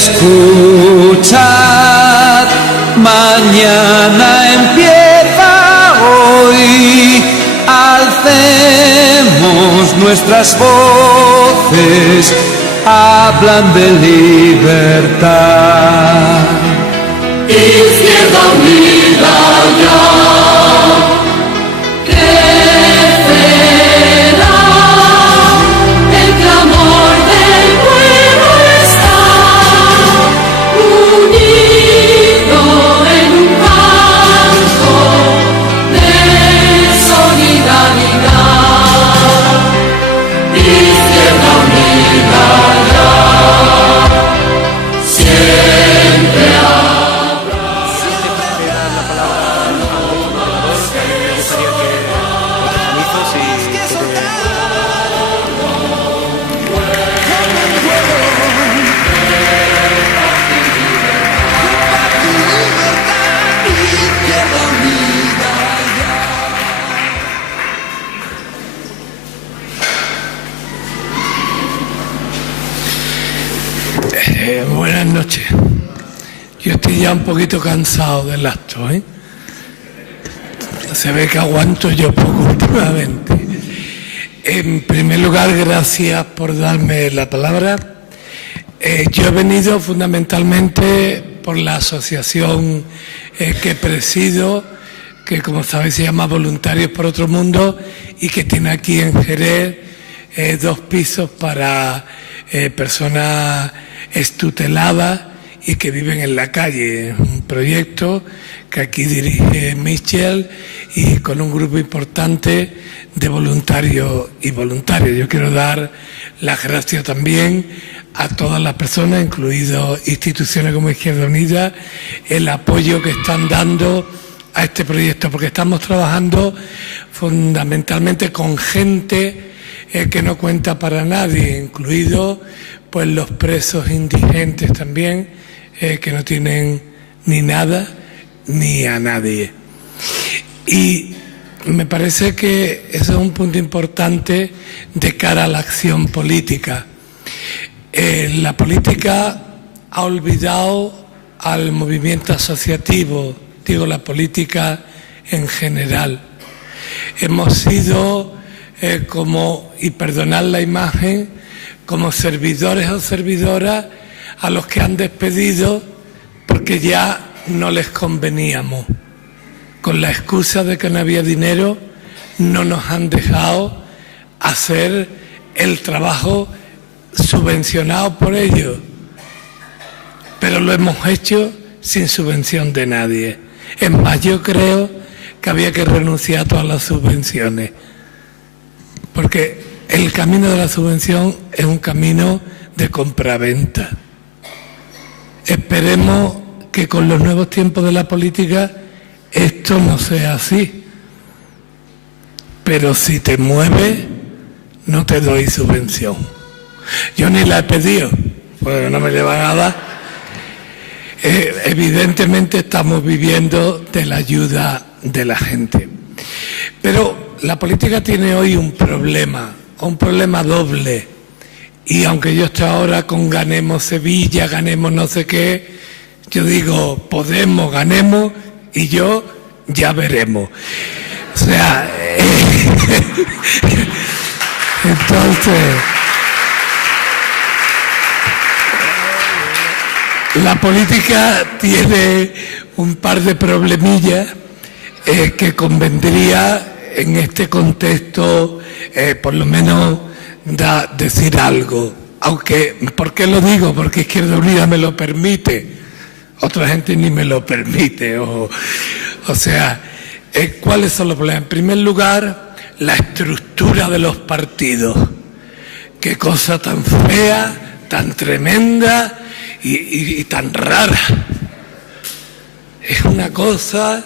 Escuchad, mañana empieza hoy, alcemos nuestras voces, hablan de libertad. Izquierda Unida ya crecerá, el clamor del pueblo está unido en un canto de solidaridad. Izquierda Unida ya siempre Buenas noches. Yo estoy ya un poquito cansado del acto, ¿eh? Se ve que aguanto yo poco últimamente. En primer lugar, gracias por darme la palabra. Yo he venido fundamentalmente por la asociación que presido, que como sabéis se llama Voluntarios por Otro Mundo, y que tiene aquí en Jerez 2 pisos para personas extuteladas y que viven en la calle. Un proyecto que aquí dirige Michel y con un grupo importante de voluntarios y voluntarias. Yo quiero dar las gracias también a todas las personas, incluidas instituciones como Izquierda Unida, el apoyo que están dando a este proyecto, porque estamos trabajando fundamentalmente con gente que no cuenta para nadie, incluidos pues los presos indigentes también, que no tienen ni nada ni a nadie. Y me parece que eso es un punto importante de cara a la acción política. La política ha olvidado al movimiento asociativo, digo la política en general. Hemos sido como, y perdonad la imagen, como servidores o servidoras a los que han despedido porque ya no les conveníamos. Con la excusa de que no había dinero, no nos han dejado hacer el trabajo subvencionado por ellos. Pero lo hemos hecho sin subvención de nadie. Es más, yo creo que había que renunciar a todas las subvenciones. Porque el camino de la subvención es un camino de compraventa. Esperemos que con los nuevos tiempos de la política esto no sea así. Pero si te mueves, no te doy subvención. Yo ni la he pedido, porque no me le van a dar. Evidentemente estamos viviendo de la ayuda de la gente. Pero la política tiene hoy un problema doble. Y aunque yo estoy ahora con ganemos Sevilla, ganemos no sé qué, yo digo, Podemos, ganemos, y yo ya veremos. O sea, entonces, la política tiene un par de problemillas que convendría en este contexto, por lo menos, decir algo. Aunque, ¿por qué lo digo? Porque Izquierda Unida me lo permite. Otra gente ni me lo permite. O sea, ¿cuáles son los problemas? En primer lugar, la estructura de los partidos. Qué cosa tan fea, tan tremenda y tan rara. Es una cosa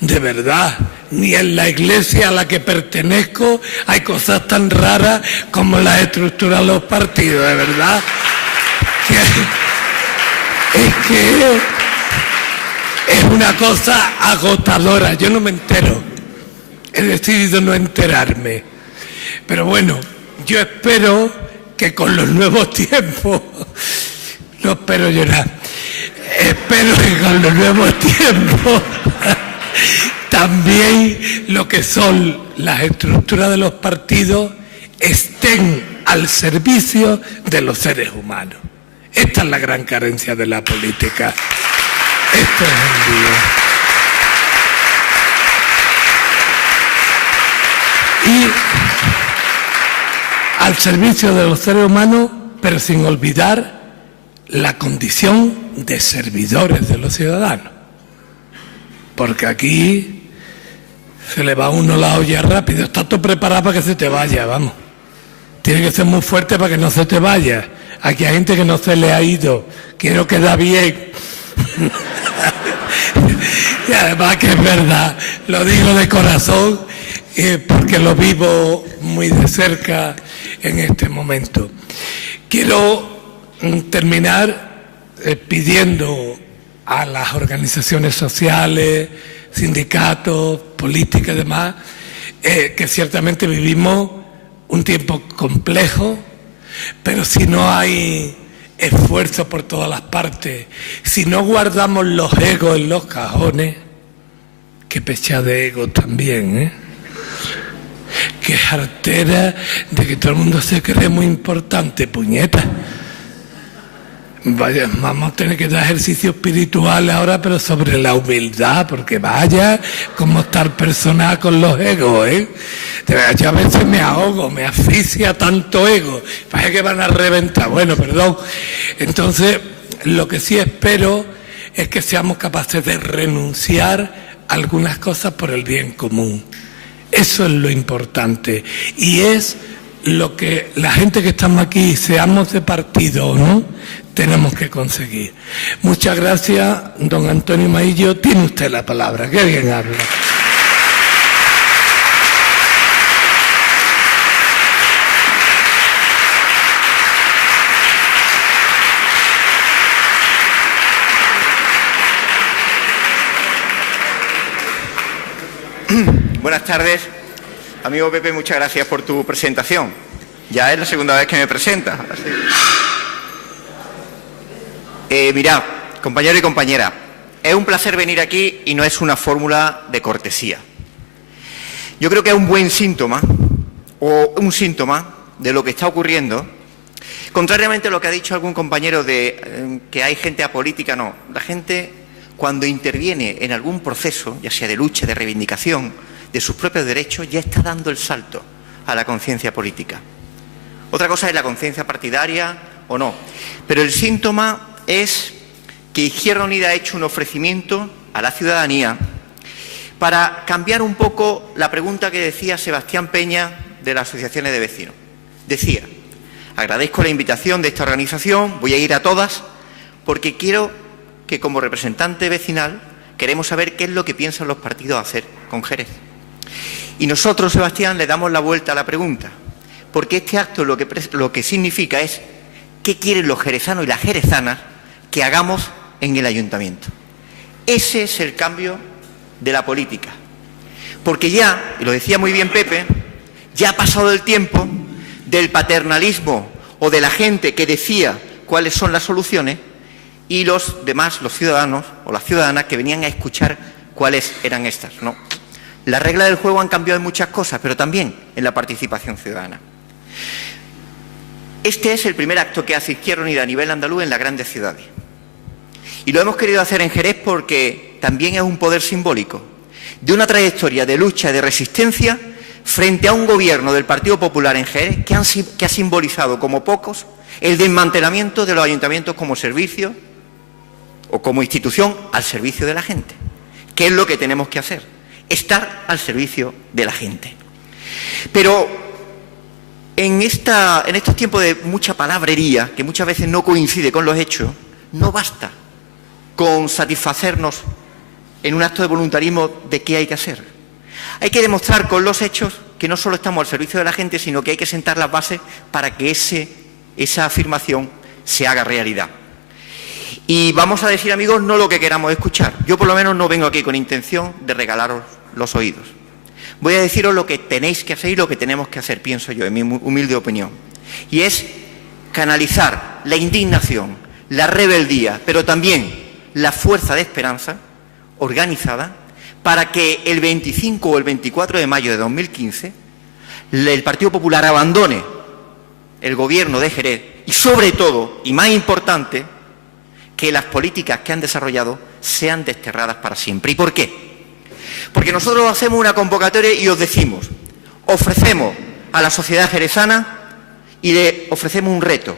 de verdad. Ni en la iglesia a la que pertenezco hay cosas tan raras como la estructura de los partidos, de verdad. Es que es una cosa agotadora. Yo no me entero. He decidido no enterarme. Pero bueno, yo espero que con los nuevos tiempos no espero llorar. Espero que con los nuevos tiempos también lo que son las estructuras de los partidos estén al servicio de los seres humanos. Esta es la gran carencia de la política. Esto es el lío. Y al servicio de los seres humanos, pero sin olvidar la condición de servidores de los ciudadanos. Porque aquí se le va a uno la olla rápido. Está todo preparado para que se te vaya, vamos. Tiene que ser muy fuerte para que no se te vaya. Aquí hay gente que no se le ha ido. Quiero quedar bien. Y además que es verdad, lo digo de corazón, porque lo vivo muy de cerca en este momento. Quiero terminar pidiendo a las organizaciones sociales, sindicatos, políticas y demás, que ciertamente vivimos un tiempo complejo, pero si no hay esfuerzo por todas las partes, si no guardamos los egos en los cajones, qué pecha de ego también, ¿eh? Qué jartera de que todo el mundo se cree muy importante, puñeta. Vaya, vamos a tener que dar ejercicio espiritual ahora, pero sobre la humildad, porque vaya cómo estar personal con los egos, ¿eh? Yo a veces me ahogo, me asfixia tanto ego, parece que van a reventar. Bueno, perdón. Entonces, lo que sí espero es que seamos capaces de renunciar a algunas cosas por el bien común. Eso es lo importante. Y es lo que la gente que estamos aquí, seamos de partido o no, tenemos que conseguir. Muchas gracias, don Antonio Maillo. Tiene usted la palabra. Que bien habla. Buenas tardes. Amigo Pepe, muchas gracias por tu presentación. Ya es la segunda vez que me presentas. Mirad, compañero y compañera, es un placer venir aquí y no es una fórmula de cortesía. Yo creo que es un buen síntoma, o un síntoma de lo que está ocurriendo, contrariamente a lo que ha dicho algún compañero de que hay gente apolítica. No, la gente cuando interviene en algún proceso, ya sea de lucha, de reivindicación de sus propios derechos, ya está dando el salto a la conciencia política. Otra cosa es la conciencia partidaria o no, pero el síntoma es que Izquierda Unida ha hecho un ofrecimiento a la ciudadanía para cambiar un poco la pregunta que decía Sebastián Peña de las asociaciones de vecinos. Decía: agradezco la invitación de esta organización, voy a ir a todas, porque quiero que como representante vecinal queremos saber qué es lo que piensan los partidos hacer con Jerez. Y nosotros, Sebastián, le damos la vuelta a la pregunta, porque este acto lo que significa es qué quieren los jerezanos y las jerezanas que hagamos en el ayuntamiento. Ese es el cambio de la política. Porque ya, y lo decía muy bien Pepe, ya ha pasado el tiempo del paternalismo o de la gente que decía cuáles son las soluciones y los demás, los ciudadanos o las ciudadanas que venían a escuchar cuáles eran estas. No. Las reglas del juego han cambiado en muchas cosas, pero también en la participación ciudadana. Este es el primer acto que hace Izquierda Unida a nivel andaluz en las grandes ciudades. Y lo hemos querido hacer en Jerez porque también es un poder simbólico de una trayectoria de lucha y de resistencia frente a un gobierno del Partido Popular en Jerez que ha simbolizado como pocos el desmantelamiento de los ayuntamientos como servicio o como institución al servicio de la gente. ¿Qué es lo que tenemos que hacer? Estar al servicio de la gente. Pero en estos tiempos de mucha palabrería, que muchas veces no coincide con los hechos, no basta con satisfacernos en un acto de voluntarismo de qué hay que hacer. Hay que demostrar con los hechos que no solo estamos al servicio de la gente, sino que hay que sentar las bases para que esa afirmación se haga realidad. Y vamos a decir, amigos, no lo que queramos escuchar. Yo por lo menos no vengo aquí con intención de regalaros los oídos. Voy a deciros lo que tenéis que hacer y lo que tenemos que hacer, pienso yo, en mi humilde opinión. Y es canalizar la indignación, la rebeldía, pero también la fuerza de esperanza organizada para que el 25 o el 24 de mayo de 2015 el Partido Popular abandone el gobierno de Jerez y, sobre todo, y más importante, que las políticas que han desarrollado sean desterradas para siempre. ¿Y por qué? Porque nosotros hacemos una convocatoria y os decimos, ofrecemos a la sociedad jerezana y le ofrecemos un reto,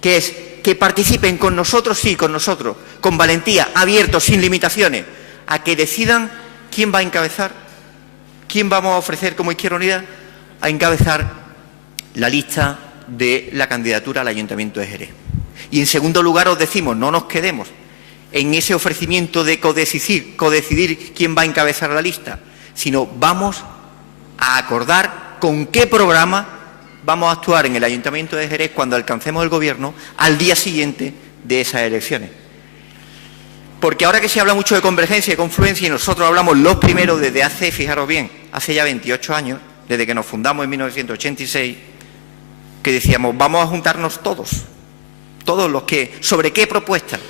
que es que participen con nosotros, sí, con nosotros, con valentía, abiertos, sin limitaciones, a que decidan quién va a encabezar, quién vamos a ofrecer como Izquierda Unida a encabezar la lista de la candidatura al Ayuntamiento de Jerez. Y en segundo lugar os decimos, no nos quedemos en ese ofrecimiento de codecidir quién va a encabezar la lista, sino vamos a acordar con qué programa vamos a actuar en el Ayuntamiento de Jerez cuando alcancemos el gobierno al día siguiente de esas elecciones. Porque ahora que se habla mucho de convergencia y confluencia, y nosotros hablamos los primeros desde hace, fijaros bien, hace ya 28 años, desde que nos fundamos en 1986, que decíamos, vamos a juntarnos todos los que, ¿sobre qué propuestas?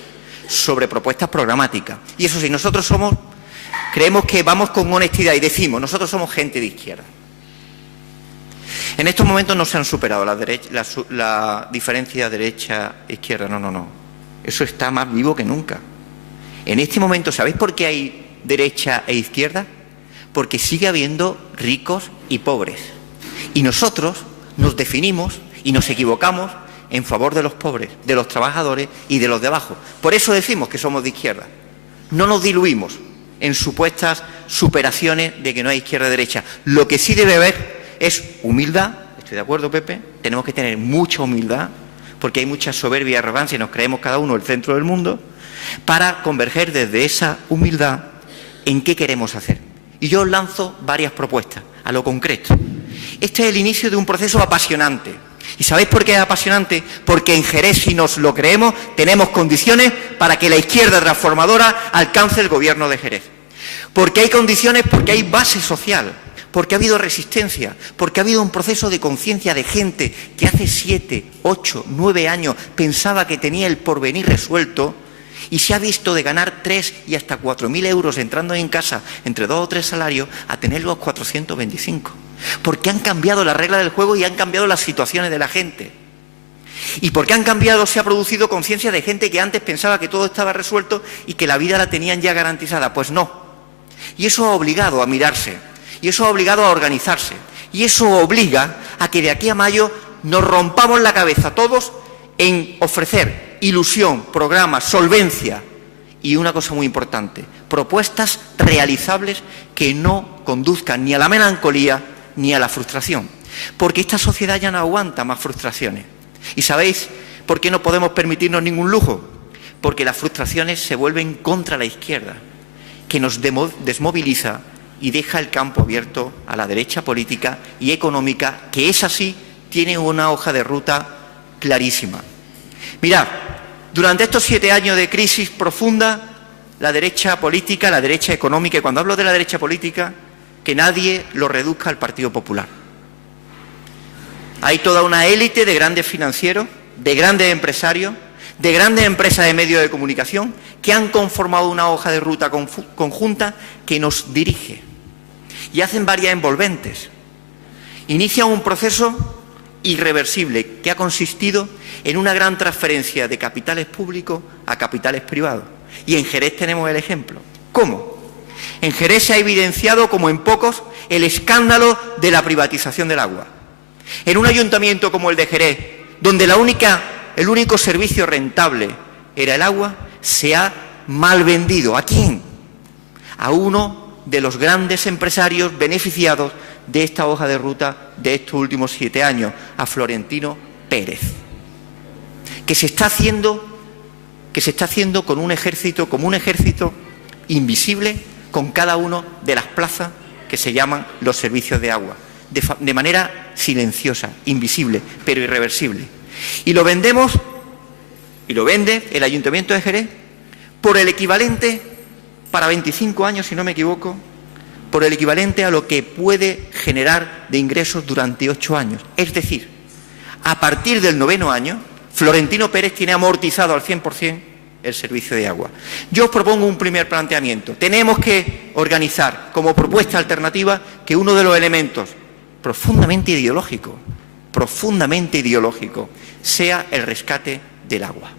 Sobre propuestas programáticas. Y eso sí, nosotros creemos que vamos con honestidad y decimos, nosotros somos gente de izquierda. En estos momentos no se han superado la diferencia derecha-izquierda, no. Eso está más vivo que nunca. En este momento, ¿sabéis por qué hay derecha e izquierda? Porque sigue habiendo ricos y pobres. Y nosotros nos definimos y nos equivocamos en favor de los pobres, de los trabajadores y de los de abajo. Por eso decimos que somos de izquierda. No nos diluimos en supuestas superaciones de que no hay izquierda y derecha. Lo que sí debe haber es humildad. Estoy de acuerdo, Pepe. Tenemos que tener mucha humildad porque hay mucha soberbia y arrogancia y nos creemos cada uno el centro del mundo, para converger desde esa humildad en qué queremos hacer. Y yo os lanzo varias propuestas a lo concreto. Este es el inicio de un proceso apasionante. ¿Y sabéis por qué es apasionante? Porque en Jerez, si nos lo creemos, tenemos condiciones para que la izquierda transformadora alcance el gobierno de Jerez. Porque hay condiciones, porque hay base social, porque ha habido resistencia, porque ha habido un proceso de conciencia de gente que hace 7, 8, 9 años pensaba que tenía el porvenir resuelto y se ha visto de ganar 3 y hasta 4.000 euros entrando en casa entre 2 o 3 salarios a tener los 425. Porque han cambiado la regla del juego y han cambiado las situaciones de la gente. Y porque han cambiado, se ha producido conciencia de gente que antes pensaba que todo estaba resuelto y que la vida la tenían ya garantizada. Pues no. Y eso ha obligado a mirarse. Y eso ha obligado a organizarse. Y eso obliga a que de aquí a mayo nos rompamos la cabeza todos en ofrecer ilusión, programas, solvencia y una cosa muy importante, propuestas realizables que no conduzcan ni a la melancolía ni a la frustración. Porque esta sociedad ya no aguanta más frustraciones. ¿Y sabéis por qué no podemos permitirnos ningún lujo? Porque las frustraciones se vuelven contra la izquierda, que nos desmoviliza y deja el campo abierto a la derecha política y económica, que es así, tiene una hoja de ruta clarísima. Mirad, durante estos 7 años de crisis profunda, la derecha política, la derecha económica, y cuando hablo de la derecha política, que nadie lo reduzca al Partido Popular. Hay toda una élite de grandes financieros, de grandes empresarios, de grandes empresas de medios de comunicación que han conformado una hoja de ruta conjunta que nos dirige y hacen varias envolventes. Inician un proceso irreversible que ha consistido en una gran transferencia de capitales públicos a capitales privados. Y en Jerez tenemos el ejemplo. ¿Cómo? En Jerez se ha evidenciado como en pocos el escándalo de la privatización del agua. En un ayuntamiento como el de Jerez, donde el único servicio rentable era el agua, se ha mal vendido. ¿A quién? A uno de los grandes empresarios beneficiados de esta hoja de ruta de estos últimos 7 años, a Florentino Pérez, que se está haciendo como un ejército invisible con cada una de las plazas que se llaman los servicios de agua, de manera silenciosa, invisible, pero irreversible. Y lo vendemos, y lo vende el Ayuntamiento de Jerez por el equivalente, para 25 años, si no me equivoco, por el equivalente a lo que puede generar de ingresos durante 8 años. Es decir, a partir del 9º año, Florentino Pérez tiene amortizado al 100% el servicio de agua. Yo os propongo un primer planteamiento. Tenemos que organizar como propuesta alternativa que uno de los elementos profundamente ideológico, sea el rescate del agua.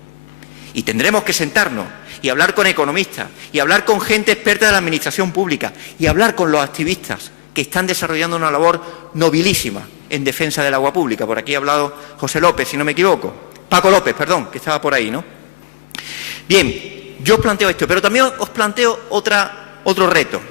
Y tendremos que sentarnos y hablar con economistas, y hablar con gente experta de la administración pública, y hablar con los activistas que están desarrollando una labor nobilísima en defensa del agua pública. Por aquí ha hablado José López, si no me equivoco. Paco López, perdón, que estaba por ahí, ¿no? Bien, yo os planteo esto, pero también os planteo otro reto.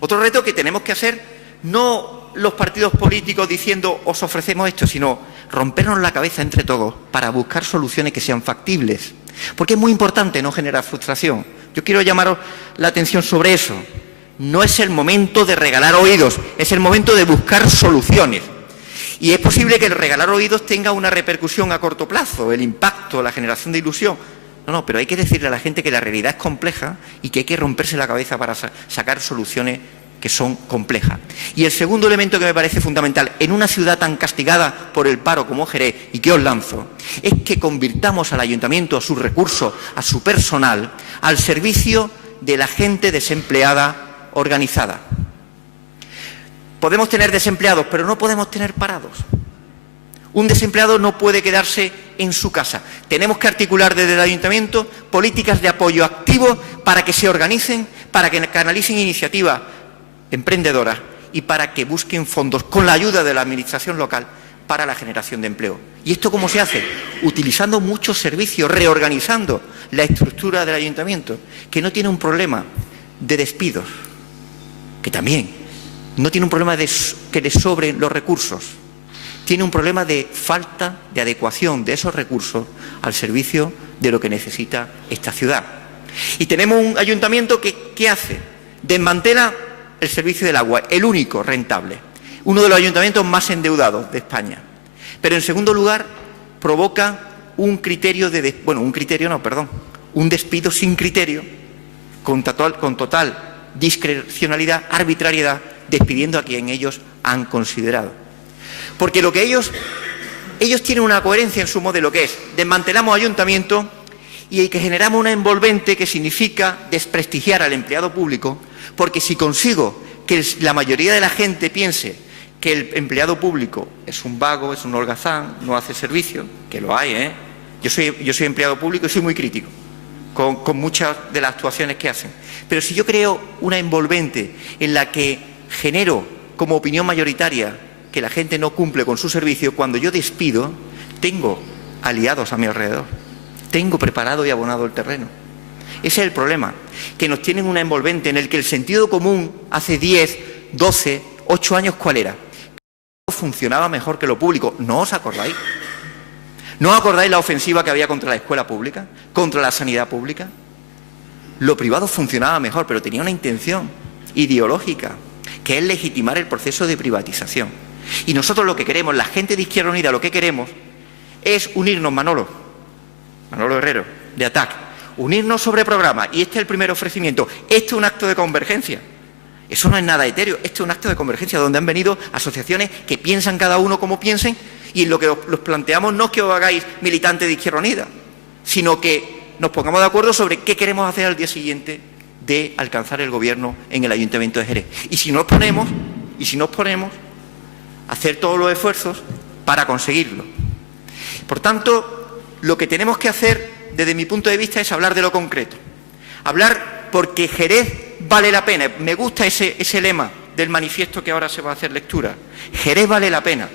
Otro reto que tenemos que hacer, no los partidos políticos diciendo os ofrecemos esto, sino rompernos la cabeza entre todos para buscar soluciones que sean factibles. Porque es muy importante no generar frustración. Yo quiero llamaros la atención sobre eso. No es el momento de regalar oídos, es el momento de buscar soluciones. Y es posible que el regalar oídos tenga una repercusión a corto plazo, el impacto, la generación de ilusión. No, pero hay que decirle a la gente que la realidad es compleja y que hay que romperse la cabeza para sacar soluciones que son complejas. Y el segundo elemento que me parece fundamental, en una ciudad tan castigada por el paro como Jerez, y que os lanzo, es que convirtamos al ayuntamiento, a sus recursos, a su personal, al servicio de la gente desempleada organizada. Podemos tener desempleados, pero no podemos tener parados. Un desempleado no puede quedarse en su casa. Tenemos que articular desde el ayuntamiento políticas de apoyo activo para que se organicen, para que canalicen iniciativas emprendedoras y para que busquen fondos con la ayuda de la administración local para la generación de empleo. ¿Y esto cómo se hace? Utilizando muchos servicios, reorganizando la estructura del ayuntamiento, que no tiene un problema de despidos, que también no tiene un problema de que le sobren los recursos, tiene un problema de falta de adecuación de esos recursos al servicio de lo que necesita esta ciudad. Y tenemos un ayuntamiento que, ¿qué hace? Desmantela el servicio del agua, el único rentable, uno de los ayuntamientos más endeudados de España. Pero en segundo lugar, provoca un despido sin criterio, con total discrecionalidad, arbitrariedad, despidiendo a quien ellos han considerado. Porque lo que ellos tienen una coherencia en su modelo, que es desmantelamos ayuntamiento y que generamos una envolvente que significa desprestigiar al empleado público, porque si consigo que la mayoría de la gente piense que el empleado público es un vago, es un holgazán, no hace servicio, que lo hay, ¿eh? Yo soy empleado público y soy muy crítico con muchas de las actuaciones que hacen. Pero si yo creo una envolvente en la que genero como opinión mayoritaria que la gente no cumple con su servicio, cuando yo despido, tengo aliados a mi alrededor. Tengo preparado y abonado el terreno. Ese es el problema, que nos tienen una envolvente en el que el sentido común hace 10, 12, 8 años, ¿cuál era? Funcionaba mejor que lo público. ¿No os acordáis? ¿No os acordáis la ofensiva que había contra la escuela pública? ¿Contra la sanidad pública? Lo privado funcionaba mejor, pero tenía una intención ideológica, que es legitimar el proceso de privatización. Y nosotros lo que queremos, la gente de Izquierda Unida, lo que queremos es unirnos, Manolo Herrero, de ATAC, unirnos sobre programas. Y este es el primer ofrecimiento. Este es un acto de convergencia. Eso no es nada etéreo, este es un acto de convergencia donde han venido asociaciones que piensan cada uno como piensen, y en lo que los planteamos no es que os hagáis militantes de Izquierda Unida, sino que nos pongamos de acuerdo sobre qué queremos hacer al día siguiente de alcanzar el gobierno en el Ayuntamiento de Jerez. Y si nos ponemos, hacer todos los esfuerzos para conseguirlo. Por tanto, lo que tenemos que hacer, desde mi punto de vista, es hablar de lo concreto. Hablar porque Jerez vale la pena. Me gusta ese lema del manifiesto que ahora se va a hacer lectura. Jerez vale la pena.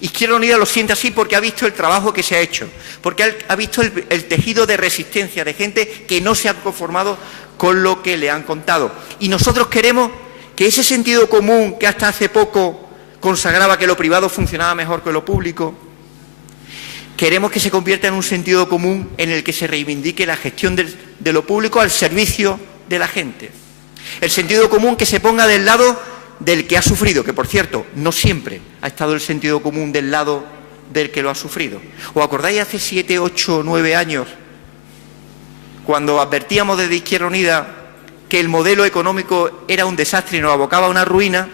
Izquierda Unida lo siente así porque ha visto el trabajo que se ha hecho, porque ha visto el tejido de resistencia de gente que no se ha conformado con lo que le han contado. Y nosotros queremos que ese sentido común que hasta hace poco consagraba que lo privado funcionaba mejor que lo público, queremos que se convierta en un sentido común en el que se reivindique la gestión de lo público al servicio de la gente. El sentido común que se ponga del lado del que ha sufrido, que por cierto, no siempre ha estado el sentido común del lado del que lo ha sufrido. ¿Os acordáis hace 7, 8, 9 años, cuando advertíamos desde Izquierda Unida que el modelo económico era un desastre y nos abocaba a una ruina?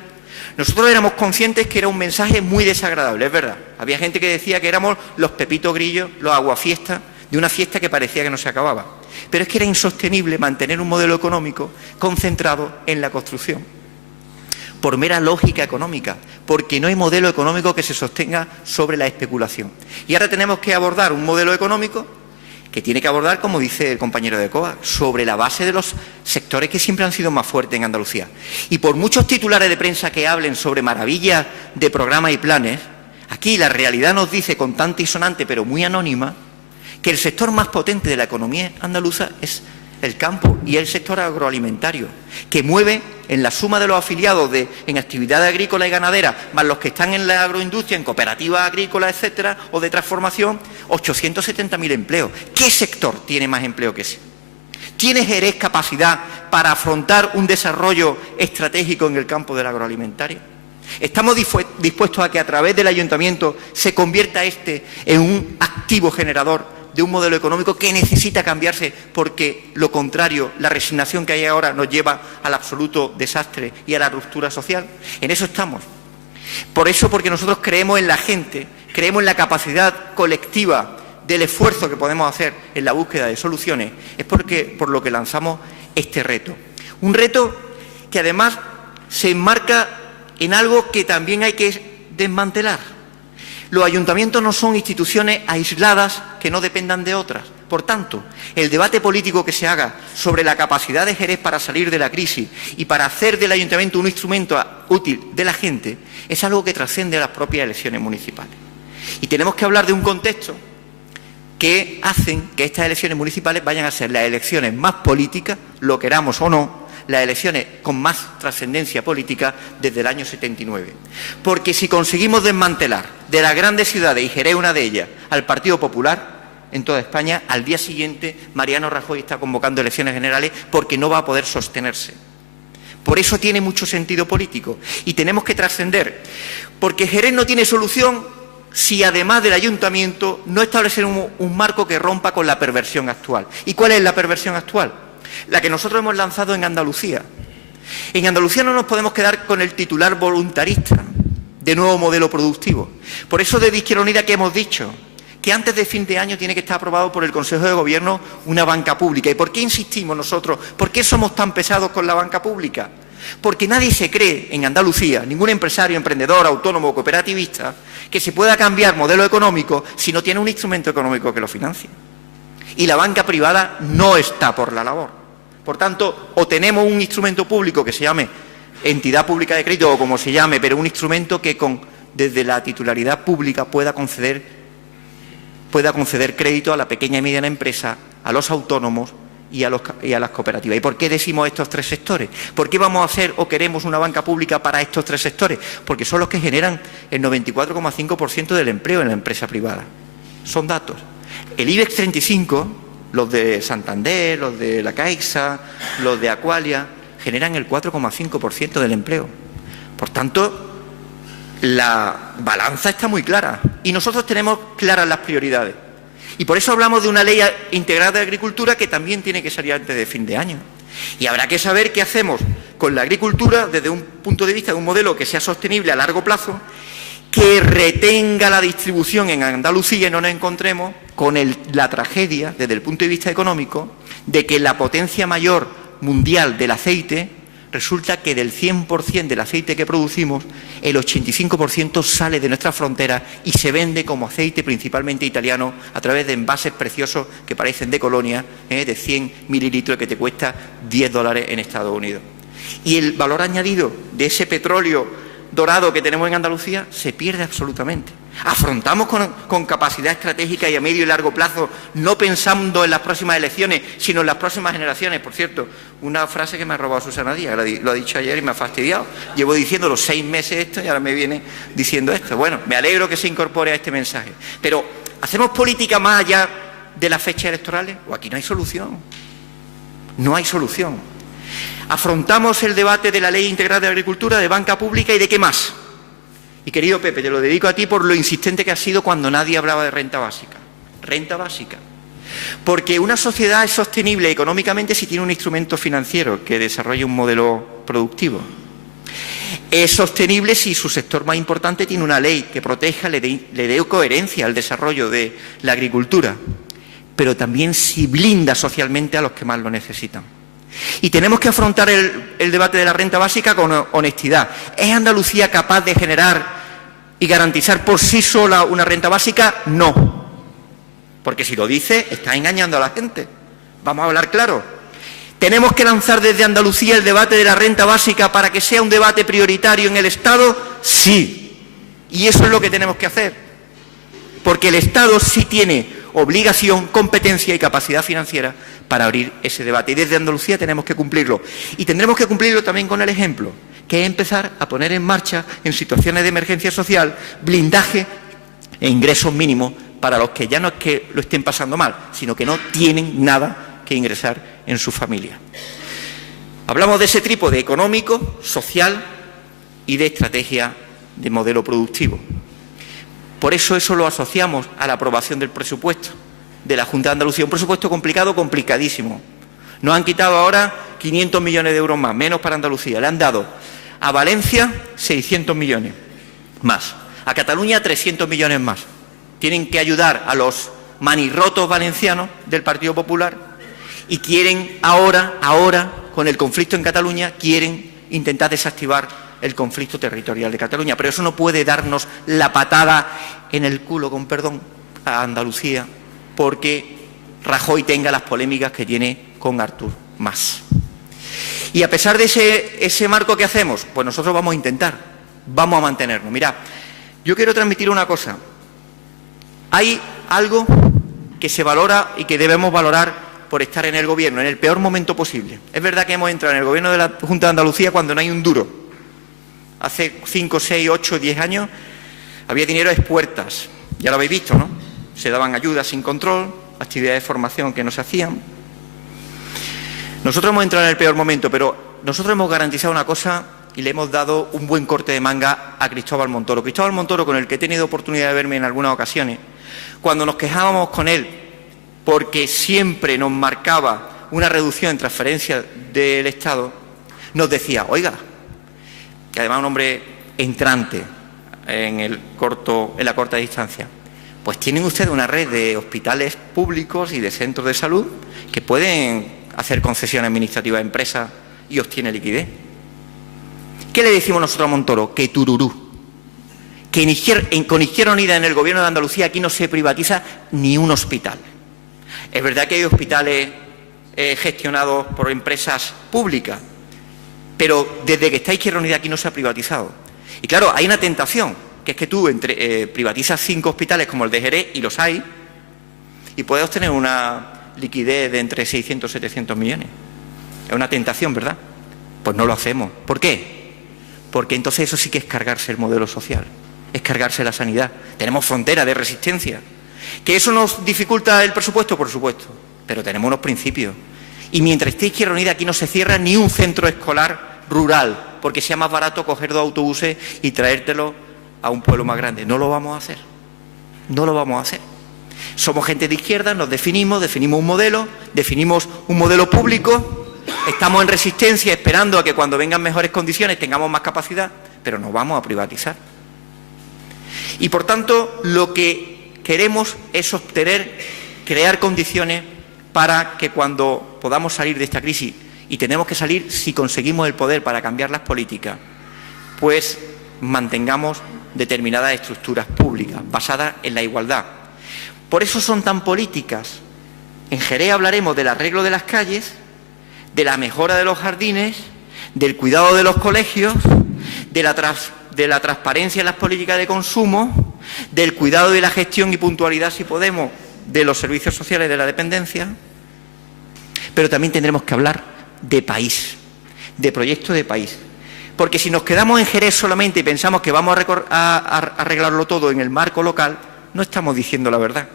Nosotros éramos conscientes que era un mensaje muy desagradable, es verdad. Había gente que decía que éramos los pepitos grillos, los aguafiestas, de una fiesta que parecía que no se acababa. Pero es que era insostenible mantener un modelo económico concentrado en la construcción, por mera lógica económica, porque no hay modelo económico que se sostenga sobre la especulación. Y ahora tenemos que abordar un modelo económico que tiene que abordar, como dice el compañero de COA, sobre la base de los sectores que siempre han sido más fuertes en Andalucía. Y por muchos titulares de prensa que hablen sobre maravillas de programas y planes, aquí la realidad nos dice, contante y sonante, pero muy anónima, que el sector más potente de la economía andaluza es el campo y el sector agroalimentario, que mueve en la suma de los afiliados en actividades agrícolas y ganaderas, más los que están en la agroindustria, en cooperativas agrícolas, etcétera, o de transformación, 870.000 empleos. ¿Qué sector tiene más empleo que ese? ¿Tiene Jerez capacidad para afrontar un desarrollo estratégico en el campo del agroalimentario? ¿Estamos dispuestos a que a través del ayuntamiento se convierta este en un activo generador de un modelo económico que necesita cambiarse, porque lo contrario, la resignación que hay ahora, nos lleva al absoluto desastre y a la ruptura social? En eso estamos. Por eso, porque nosotros creemos en la gente, creemos en la capacidad colectiva del esfuerzo que podemos hacer en la búsqueda de soluciones, es por lo que lanzamos este reto. Un reto que además se enmarca en algo que también hay que desmantelar. Los ayuntamientos no son instituciones aisladas que no dependan de otras. Por tanto, el debate político que se haga sobre la capacidad de Jerez para salir de la crisis y para hacer del ayuntamiento un instrumento útil de la gente es algo que trasciende a las propias elecciones municipales. Y tenemos que hablar de un contexto que hacen que estas elecciones municipales vayan a ser las elecciones más políticas, lo queramos o no, las elecciones con más trascendencia política desde el año 79. Porque si conseguimos desmantelar de las grandes ciudades, y Jerez una de ellas, al Partido Popular en toda España, al día siguiente Mariano Rajoy está convocando elecciones generales porque no va a poder sostenerse. Por eso tiene mucho sentido político y tenemos que trascender, porque Jerez no tiene solución si además del ayuntamiento no establecer un marco que rompa con la perversión actual. ¿Y cuál es la perversión actual? La que nosotros hemos lanzado en Andalucía. En Andalucía no nos podemos quedar con el titular voluntarista de nuevo modelo productivo. Por eso desde Izquierda Unida que hemos dicho que antes de fin de año tiene que estar aprobado por el Consejo de Gobierno una banca pública. ¿Y por qué insistimos nosotros? ¿Por qué somos tan pesados con la banca pública? Porque nadie se cree en Andalucía, ningún empresario, emprendedor, autónomo o cooperativista, que se pueda cambiar modelo económico si no tiene un instrumento económico que lo financie. Y la banca privada no está por la labor. Por tanto, o tenemos un instrumento público que se llame entidad pública de crédito o como se llame, pero un instrumento que desde la titularidad pública pueda conceder crédito a la pequeña y mediana empresa, a los autónomos y a las cooperativas. ¿Y por qué decimos estos tres sectores? ¿Por qué vamos a hacer o queremos una banca pública para estos tres sectores? Porque son los que generan el 94,5% del empleo en la empresa privada. Son datos. El IBEX 35, los de Santander, los de la Caixa, los de Aqualia, generan el 4,5% del empleo. Por tanto, la balanza está muy clara y nosotros tenemos claras las prioridades. Y por eso hablamos de una ley integral de agricultura que también tiene que salir antes de fin de año. Y habrá que saber qué hacemos con la agricultura desde un punto de vista de un modelo que sea sostenible a largo plazo, que retenga la distribución en Andalucía y no nos encontremos con la tragedia, desde el punto de vista económico, de que la potencia mayor mundial del aceite, resulta que del 100% del aceite que producimos, el 85% sale de nuestras fronteras y se vende como aceite principalmente italiano a través de envases preciosos que parecen de colonia, de 100 mililitros que te cuesta $10 en Estados Unidos. Y el valor añadido de ese petróleo dorado que tenemos en Andalucía se pierde absolutamente. Afrontamos con capacidad estratégica y a medio y largo plazo, no pensando en las próximas elecciones, sino en las próximas generaciones. Por cierto, una frase que me ha robado Susana Díaz, lo ha dicho ayer y me ha fastidiado. Llevo diciéndolo 6 meses esto y ahora me viene diciendo esto. Bueno, me alegro que se incorpore a este mensaje. Pero, ¿hacemos política más allá de las fechas electorales? ¿O aquí no hay solución? No hay solución. Afrontamos el debate de la Ley Integral de Agricultura, de banca pública y de qué más. Y querido Pepe, te lo dedico a ti por lo insistente que has sido cuando nadie hablaba de renta básica. Renta básica. Porque una sociedad es sostenible económicamente si tiene un instrumento financiero que desarrolle un modelo productivo. Es sostenible si su sector más importante tiene una ley que proteja, le dé coherencia al desarrollo de la agricultura, pero también si blinda socialmente a los que más lo necesitan. Y tenemos que afrontar el debate de la renta básica con honestidad. ¿Es Andalucía capaz de generar y garantizar por sí sola una renta básica? No. Porque si lo dice, está engañando a la gente. Vamos a hablar claro. ¿Tenemos que lanzar desde Andalucía el debate de la renta básica para que sea un debate prioritario en el Estado? Sí. Y eso es lo que tenemos que hacer. Porque el Estado sí tiene obligación, competencia y capacidad financiera para abrir ese debate. Y desde Andalucía tenemos que cumplirlo. Y tendremos que cumplirlo también con el ejemplo, que es empezar a poner en marcha, en situaciones de emergencia social, blindaje e ingresos mínimos para los que ya no es que lo estén pasando mal, sino que no tienen nada que ingresar en su familia. Hablamos de ese trípode económico, social y de estrategia de modelo productivo. Por eso lo asociamos a la aprobación del presupuesto de la Junta de Andalucía. Un presupuesto complicado, complicadísimo. Nos han quitado ahora 500 millones de euros más, menos para Andalucía. Le han dado a Valencia 600 millones más, a Cataluña 300 millones más. Tienen que ayudar a los manirrotos valencianos del Partido Popular y quieren ahora, con el conflicto en Cataluña, quieren intentar desactivar el conflicto territorial de Cataluña. Pero eso no puede darnos la patada en el culo, con perdón, a Andalucía, porque Rajoy tenga las polémicas que tiene con Artur Mas. Y a pesar de ese marco que hacemos, pues nosotros vamos a intentar, vamos a mantenernos. Mirad, yo quiero transmitir una cosa. Hay algo que se valora y que debemos valorar por estar en el Gobierno, en el peor momento posible. Es verdad que hemos entrado en el Gobierno de la Junta de Andalucía cuando no hay un duro. Hace 5, 6, 8, 10 años había dinero a expuertas. Ya lo habéis visto, ¿no? Se daban ayudas sin control, actividades de formación que no se hacían. Nosotros hemos entrado en el peor momento, pero nosotros hemos garantizado una cosa y le hemos dado un buen corte de manga a Cristóbal Montoro. Cristóbal Montoro, con el que he tenido oportunidad de verme en algunas ocasiones, cuando nos quejábamos con él porque siempre nos marcaba una reducción en transferencias del Estado, nos decía, oiga, que además un hombre entrante en la corta distancia, pues tienen ustedes una red de hospitales públicos y de centros de salud que pueden hacer concesión administrativa a empresas y obtiene liquidez. ¿Qué le decimos nosotros a Montoro? Que tururú. Que con Izquierda Unida en el Gobierno de Andalucía aquí no se privatiza ni un hospital. Es verdad que hay hospitales gestionados por empresas públicas, pero desde que está Izquierda Unida aquí no se ha privatizado. Y claro, hay una tentación, que es que tú privatizas 5 hospitales como el de Jerez, y los hay, y puedes obtener una liquidez de entre 600 y 700 millones. Es una tentación, ¿verdad? Pues no lo hacemos. ¿Por qué? Porque entonces eso sí que es cargarse el modelo social, es cargarse la sanidad. Tenemos frontera de resistencia. ¿Que eso nos dificulta el presupuesto? Por supuesto, pero tenemos unos principios. Y mientras esté Izquierda Unida aquí no se cierra ni un centro escolar rural, porque sea más barato coger 2 autobuses y traértelo a un pueblo más grande. No lo vamos a hacer. No lo vamos a hacer. Somos gente de izquierda, nos definimos un modelo público, estamos en resistencia esperando a que cuando vengan mejores condiciones tengamos más capacidad, pero no vamos a privatizar. Y por tanto, lo que queremos es crear condiciones para que cuando podamos salir de esta crisis, y tenemos que salir si conseguimos el poder para cambiar las políticas, pues mantengamos determinadas estructuras públicas basadas en la igualdad. Por eso son tan políticas. En Jerez hablaremos del arreglo de las calles, de la mejora de los jardines, del cuidado de los colegios, de la transparencia en las políticas de consumo, del cuidado de la gestión y puntualidad, si podemos, de los servicios sociales de la dependencia. Pero también tendremos que hablar de país, de proyecto de país. Porque si nos quedamos en Jerez solamente y pensamos que vamos a arreglarlo todo en el marco local, no estamos diciendo la verdad.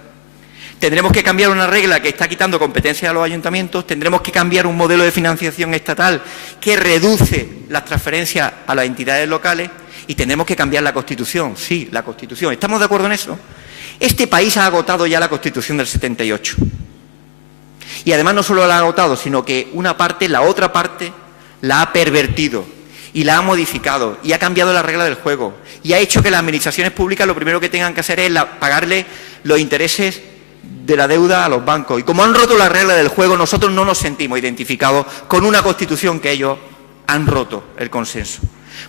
Tendremos que cambiar una regla que está quitando competencias a los ayuntamientos, tendremos que cambiar un modelo de financiación estatal que reduce las transferencias a las entidades locales y tendremos que cambiar la Constitución. Sí, la Constitución. ¿Estamos de acuerdo en eso? Este país ha agotado ya la Constitución del 78. Y además no solo la ha agotado, sino que una parte, la otra parte, la ha pervertido. y la ha modificado y ha cambiado la regla del juego y ha hecho que las administraciones públicas lo primero que tengan que hacer es pagarle los intereses de la deuda a los bancos. Y como han roto la regla del juego, nosotros no nos sentimos identificados con una Constitución que ellos han roto el consenso.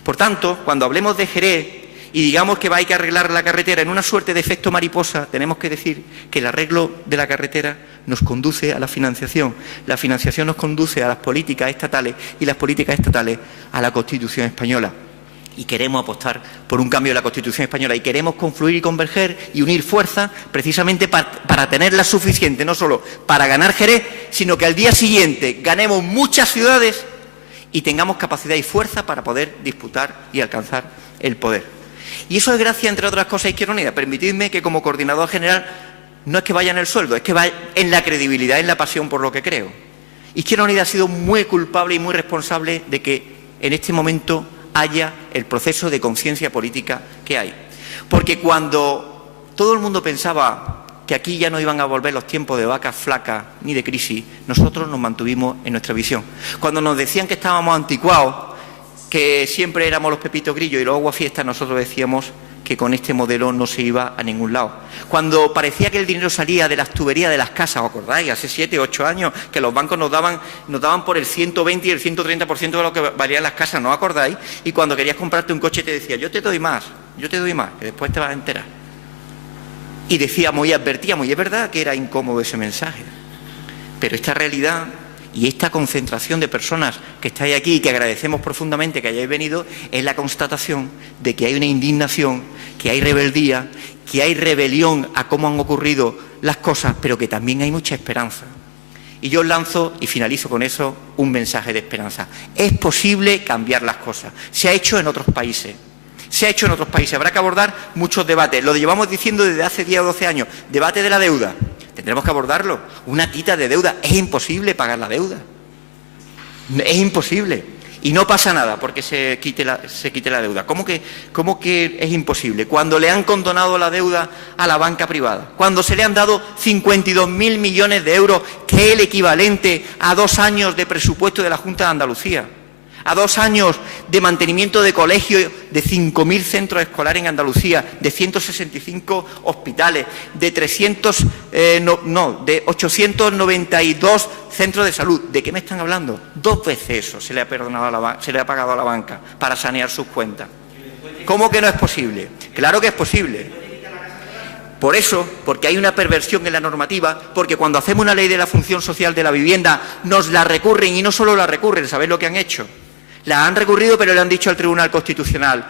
Por tanto, cuando hablemos de Jerez y digamos que hay que arreglar la carretera en una suerte de efecto mariposa, tenemos que decir que el arreglo de la carretera nos conduce a la financiación nos conduce a las políticas estatales y las políticas estatales a la Constitución española. Y queremos apostar por un cambio de la Constitución española y queremos confluir y converger y unir fuerzas precisamente para tenerla suficiente, no solo para ganar Jerez, sino que al día siguiente ganemos muchas ciudades y tengamos capacidad y fuerza para poder disputar y alcanzar el poder. Y eso es gracias, entre otras cosas, a Izquierda Unida. Permitidme que como coordinador general no es que vaya en el sueldo, es que va en la credibilidad, en la pasión por lo que creo. Izquierda Unida ha sido muy culpable y muy responsable de que en este momento haya el proceso de conciencia política que hay. Porque cuando todo el mundo pensaba que aquí ya no iban a volver los tiempos de vacas flacas ni de crisis, nosotros nos mantuvimos en nuestra visión. Cuando nos decían que estábamos anticuados, que siempre éramos los pepitos grillos y los aguafiestas, nosotros decíamos que con este modelo no se iba a ningún lado. Cuando parecía que el dinero salía de las tuberías de las casas, ¿os acordáis? Hace 7 o 8 años que los bancos nos daban por el 120 y el 130% de lo que valían las casas, ¿no os acordáis? Y cuando querías comprarte un coche te decía, yo te doy más, que después te vas a enterar. Y decíamos y advertíamos, y es verdad que era incómodo ese mensaje, pero esta realidad y esta concentración de personas que estáis aquí y que agradecemos profundamente que hayáis venido, es la constatación de que hay una indignación, que hay rebeldía, que hay rebelión a cómo han ocurrido las cosas, pero que también hay mucha esperanza. Y yo os lanzo, y finalizo con eso, un mensaje de esperanza. Es posible cambiar las cosas. Se ha hecho en otros países. Habrá que abordar muchos debates. Lo llevamos diciendo desde hace 10 o 12 años. Debate de la deuda. Tendremos que abordarlo. Una quita de deuda. Es imposible pagar la deuda. Es imposible. Y no pasa nada porque se quite la deuda. ¿Cómo que es imposible? Cuando le han condonado la deuda a la banca privada, cuando se le han dado 52.000 millones de euros, que es el equivalente a 2 años de presupuesto de la Junta de Andalucía, a 2 años de mantenimiento de colegios, de 5.000 centros escolares en Andalucía, de 165 hospitales, de 892 centros de salud. ¿De qué me están hablando? 2 veces eso se le ha pagado a la banca para sanear sus cuentas. ¿Cómo que no es posible? Claro que es posible. Por eso, porque hay una perversión en la normativa, porque cuando hacemos una ley de la función social de la vivienda, nos la recurren, y no solo la recurren, ¿sabéis lo que han hecho? La han recurrido, pero le han dicho al Tribunal Constitucional,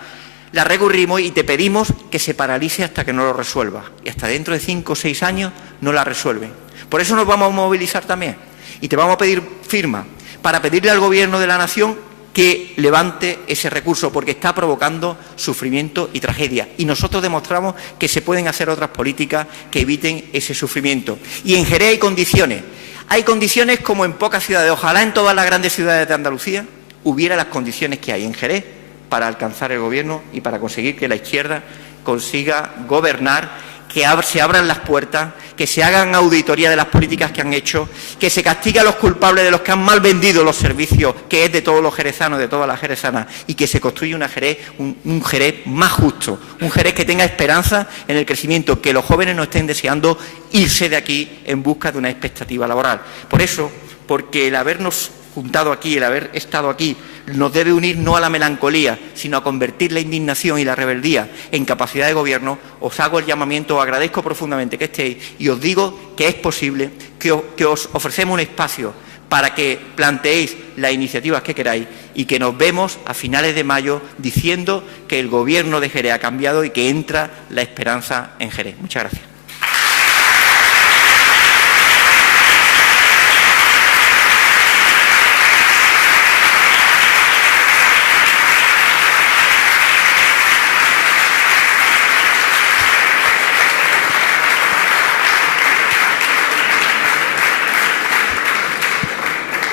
la recurrimos y te pedimos que se paralice hasta que no lo resuelva. Y hasta dentro de 5 o 6 años no la resuelven. Por eso nos vamos a movilizar también. Y te vamos a pedir firma para pedirle al Gobierno de la Nación que levante ese recurso, porque está provocando sufrimiento y tragedia. Y nosotros demostramos que se pueden hacer otras políticas que eviten ese sufrimiento. Y en Jerez hay condiciones. Hay condiciones como en pocas ciudades. Ojalá en todas las grandes ciudades de Andalucía hubiera las condiciones que hay en Jerez para alcanzar el Gobierno y para conseguir que la izquierda consiga gobernar, que se abran las puertas, que se hagan auditoría de las políticas que han hecho, que se castigue a los culpables de los que han mal vendido los servicios, que es de todos los jerezanos, de todas las jerezanas, y que se construya un Jerez más justo, un Jerez que tenga esperanza en el crecimiento, que los jóvenes no estén deseando irse de aquí en busca de una expectativa laboral. Por eso, porque el habernos juntado aquí, el haber estado aquí, nos debe unir no a la melancolía, sino a convertir la indignación y la rebeldía en capacidad de gobierno. Os hago el llamamiento, os agradezco profundamente que estéis y os digo que es posible, que os ofrecemos un espacio para que planteéis las iniciativas que queráis y que nos vemos a finales de mayo diciendo que el Gobierno de Jerez ha cambiado y que entra la esperanza en Jerez. Muchas gracias.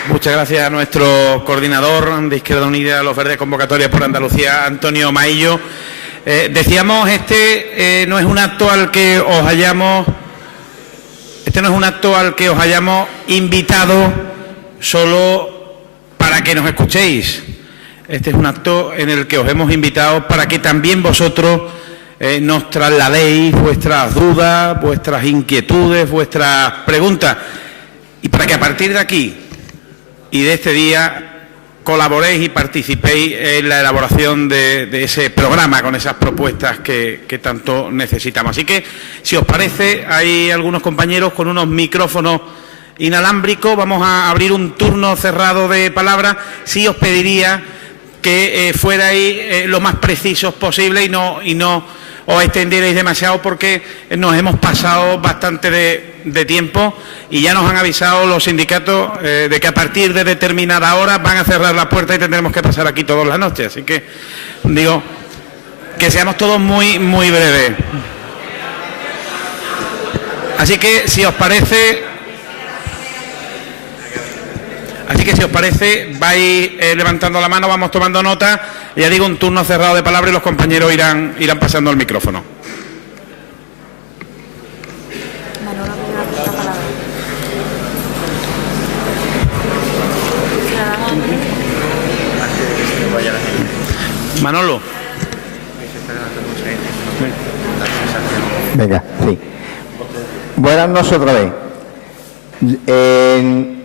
Muchas gracias a nuestro coordinador de Izquierda Unida, Los Verdes Convocatoria por Andalucía, Antonio Maillo. Decíamos, no es un acto al que os hayamos invitado solo para que nos escuchéis. Este es un acto en el que os hemos invitado para que también vosotros nos trasladéis vuestras dudas, vuestras inquietudes, vuestras preguntas, y para que a partir de aquí y de este día colaboréis y participéis en la elaboración de ese programa con esas propuestas que tanto necesitamos. Así que, si os parece, hay algunos compañeros con unos micrófonos inalámbricos. Vamos a abrir un turno cerrado de palabras. Sí os pediría que fuerais lo más precisos posible y no os extendierais demasiado, porque nos hemos pasado bastante de tiempo y ya nos han avisado los sindicatos de que a partir de determinada hora van a cerrar la puerta y tendremos que pasar aquí todas las noches. Así que digo que seamos todos muy breves. Así que si os parece, vais levantando la mano, vamos tomando nota. Ya digo, un turno cerrado de palabra y los compañeros irán pasando el micrófono. Manolo. Venga, sí. Buenas noches otra vez.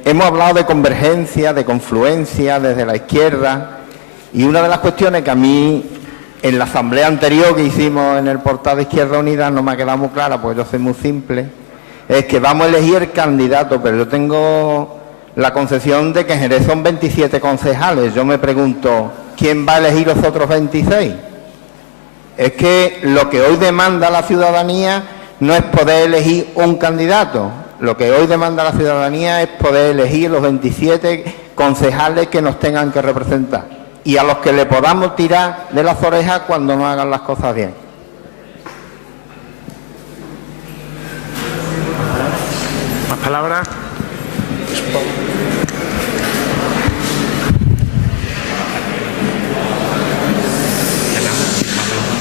Hemos hablado de convergencia, de confluencia desde la izquierda, y una de las cuestiones que a mí en la asamblea anterior que hicimos en el portal de Izquierda Unida no me ha quedado muy clara, pues yo soy muy simple, es que vamos a elegir el candidato, pero yo tengo la concepción de que en Jerez son 27 concejales. Yo me pregunto, ¿quién va a elegir los otros 26? Es que lo que hoy demanda la ciudadanía no es poder elegir un candidato. Lo que hoy demanda la ciudadanía es poder elegir los 27 concejales que nos tengan que representar y a los que le podamos tirar de las orejas cuando no hagan las cosas bien. ¿Más palabras?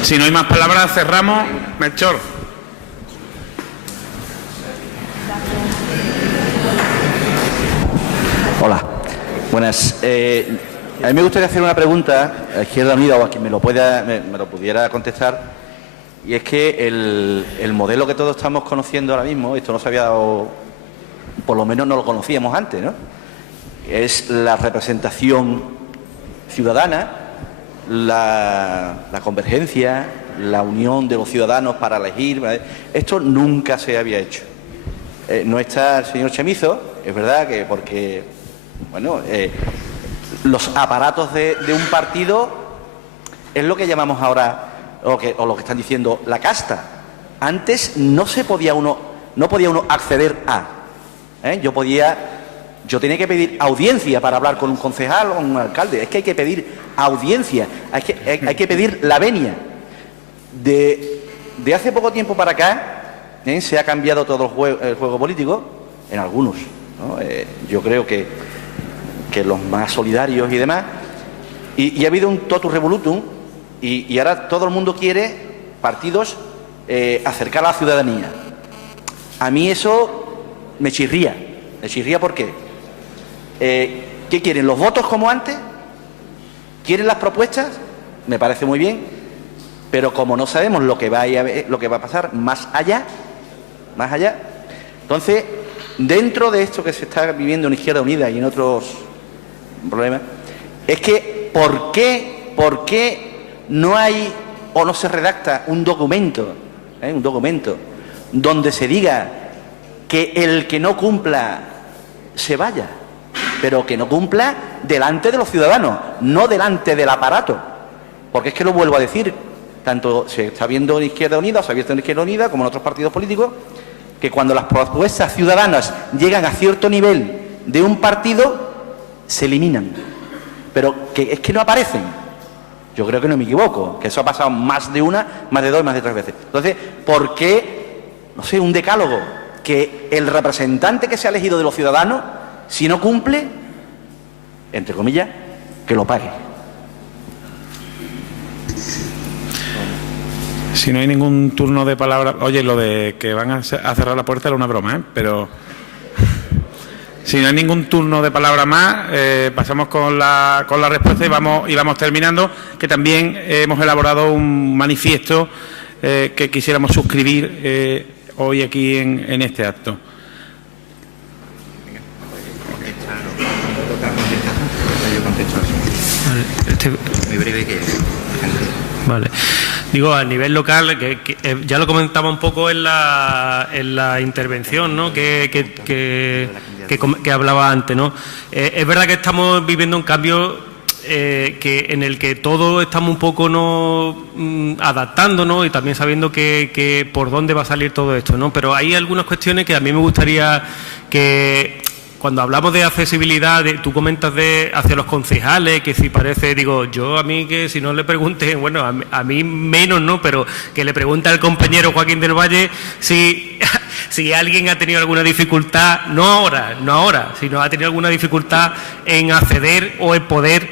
Si no hay más palabras, cerramos. Melchor. Hola, buenas. A mí me gustaría hacer una pregunta a Izquierda Unida, o a quien me lo pudiera contestar, y es que el modelo que todos estamos conociendo ahora mismo, esto no se había dado, por lo menos no lo conocíamos antes, ¿no? Es la representación ciudadana, la convergencia, la unión de los ciudadanos para elegir. ¿Vale? Esto nunca se había hecho. No está el señor Chamizo, es verdad que porque, bueno, los aparatos de un partido es lo que llamamos ahora, o lo que están diciendo, la casta. Antes no podía uno acceder a. Yo tenía que pedir audiencia para hablar con un concejal o un alcalde. Es que hay que pedir audiencia, hay que pedir la venia. De hace poco tiempo para acá, se ha cambiado todo el juego político, en algunos, ¿no? Yo creo que los más solidarios y demás, y ha habido un totus revolutum, y ahora todo el mundo quiere partidos acercar a la ciudadanía. A mí eso me chirría. ¿Por qué? ¿Qué quieren? ¿Los votos como antes? ¿Quieren las propuestas? Me parece muy bien, pero como no sabemos lo que va a pasar más allá, entonces, dentro de esto que se está viviendo en Izquierda Unida y en otros problemas, es que ¿por qué no hay o no se redacta un documento donde se diga que el que no cumpla se vaya, pero que no cumpla delante de los ciudadanos, no delante del aparato? Porque es que lo vuelvo a decir, tanto se está viendo en Izquierda Unida, se ha visto en Izquierda Unida como en otros partidos políticos, que cuando las propuestas ciudadanas llegan a cierto nivel de un partido, se eliminan, pero que es que no aparecen. Yo creo que no me equivoco, que eso ha pasado más de una, más de dos, más de tres veces. Entonces, ¿por qué, no sé, un decálogo que el representante que se ha elegido de los ciudadanos, si no cumple, entre comillas, que lo pague? Si no hay ningún turno de palabra... Oye, lo de que van a cerrar la puerta era una broma, ¿eh? Pero Si no hay ningún turno de palabra más, pasamos con la respuesta y vamos terminando, que también hemos elaborado un manifiesto que quisiéramos suscribir hoy aquí en este acto. Muy breve que... Vale. Digo, a nivel local, que ya lo comentaba un poco en la intervención, ¿no? que hablaba antes, ¿no? Es verdad que estamos viviendo un cambio en el que todos estamos un poco adaptándonos y también sabiendo que por dónde va a salir todo esto, ¿no? Pero hay algunas cuestiones que a mí me gustaría que... Cuando hablamos de accesibilidad, tú comentas hacia los concejales, que si parece, digo, yo a mí que si no le pregunten, bueno, a mí menos, ¿no? Pero que le pregunte al compañero Joaquín del Valle si alguien ha tenido alguna dificultad, no ahora, sino ha tenido alguna dificultad en acceder o en poder.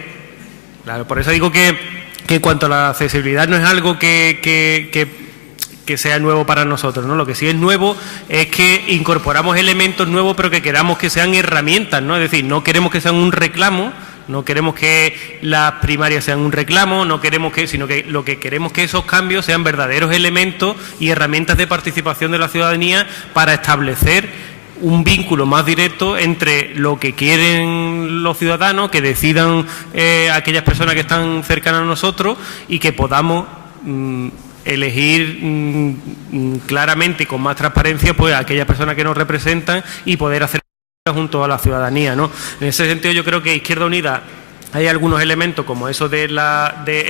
Claro, por eso digo que en cuanto a la accesibilidad no es algo que sea nuevo para nosotros, ¿no? Lo que sí es nuevo es que incorporamos elementos nuevos, pero que queramos que sean herramientas, ¿no? Es decir, no queremos que sean un reclamo, no queremos que las primarias sean un reclamo, sino que lo que queremos que esos cambios sean verdaderos elementos y herramientas de participación de la ciudadanía para establecer un vínculo más directo entre lo que quieren los ciudadanos, que decidan aquellas personas que están cercanas a nosotros y que podamos elegir claramente y con más transparencia pues a aquellas personas que nos representan y poder hacer junto a la ciudadanía, ¿no? En ese sentido yo creo que Izquierda Unida hay algunos elementos como eso de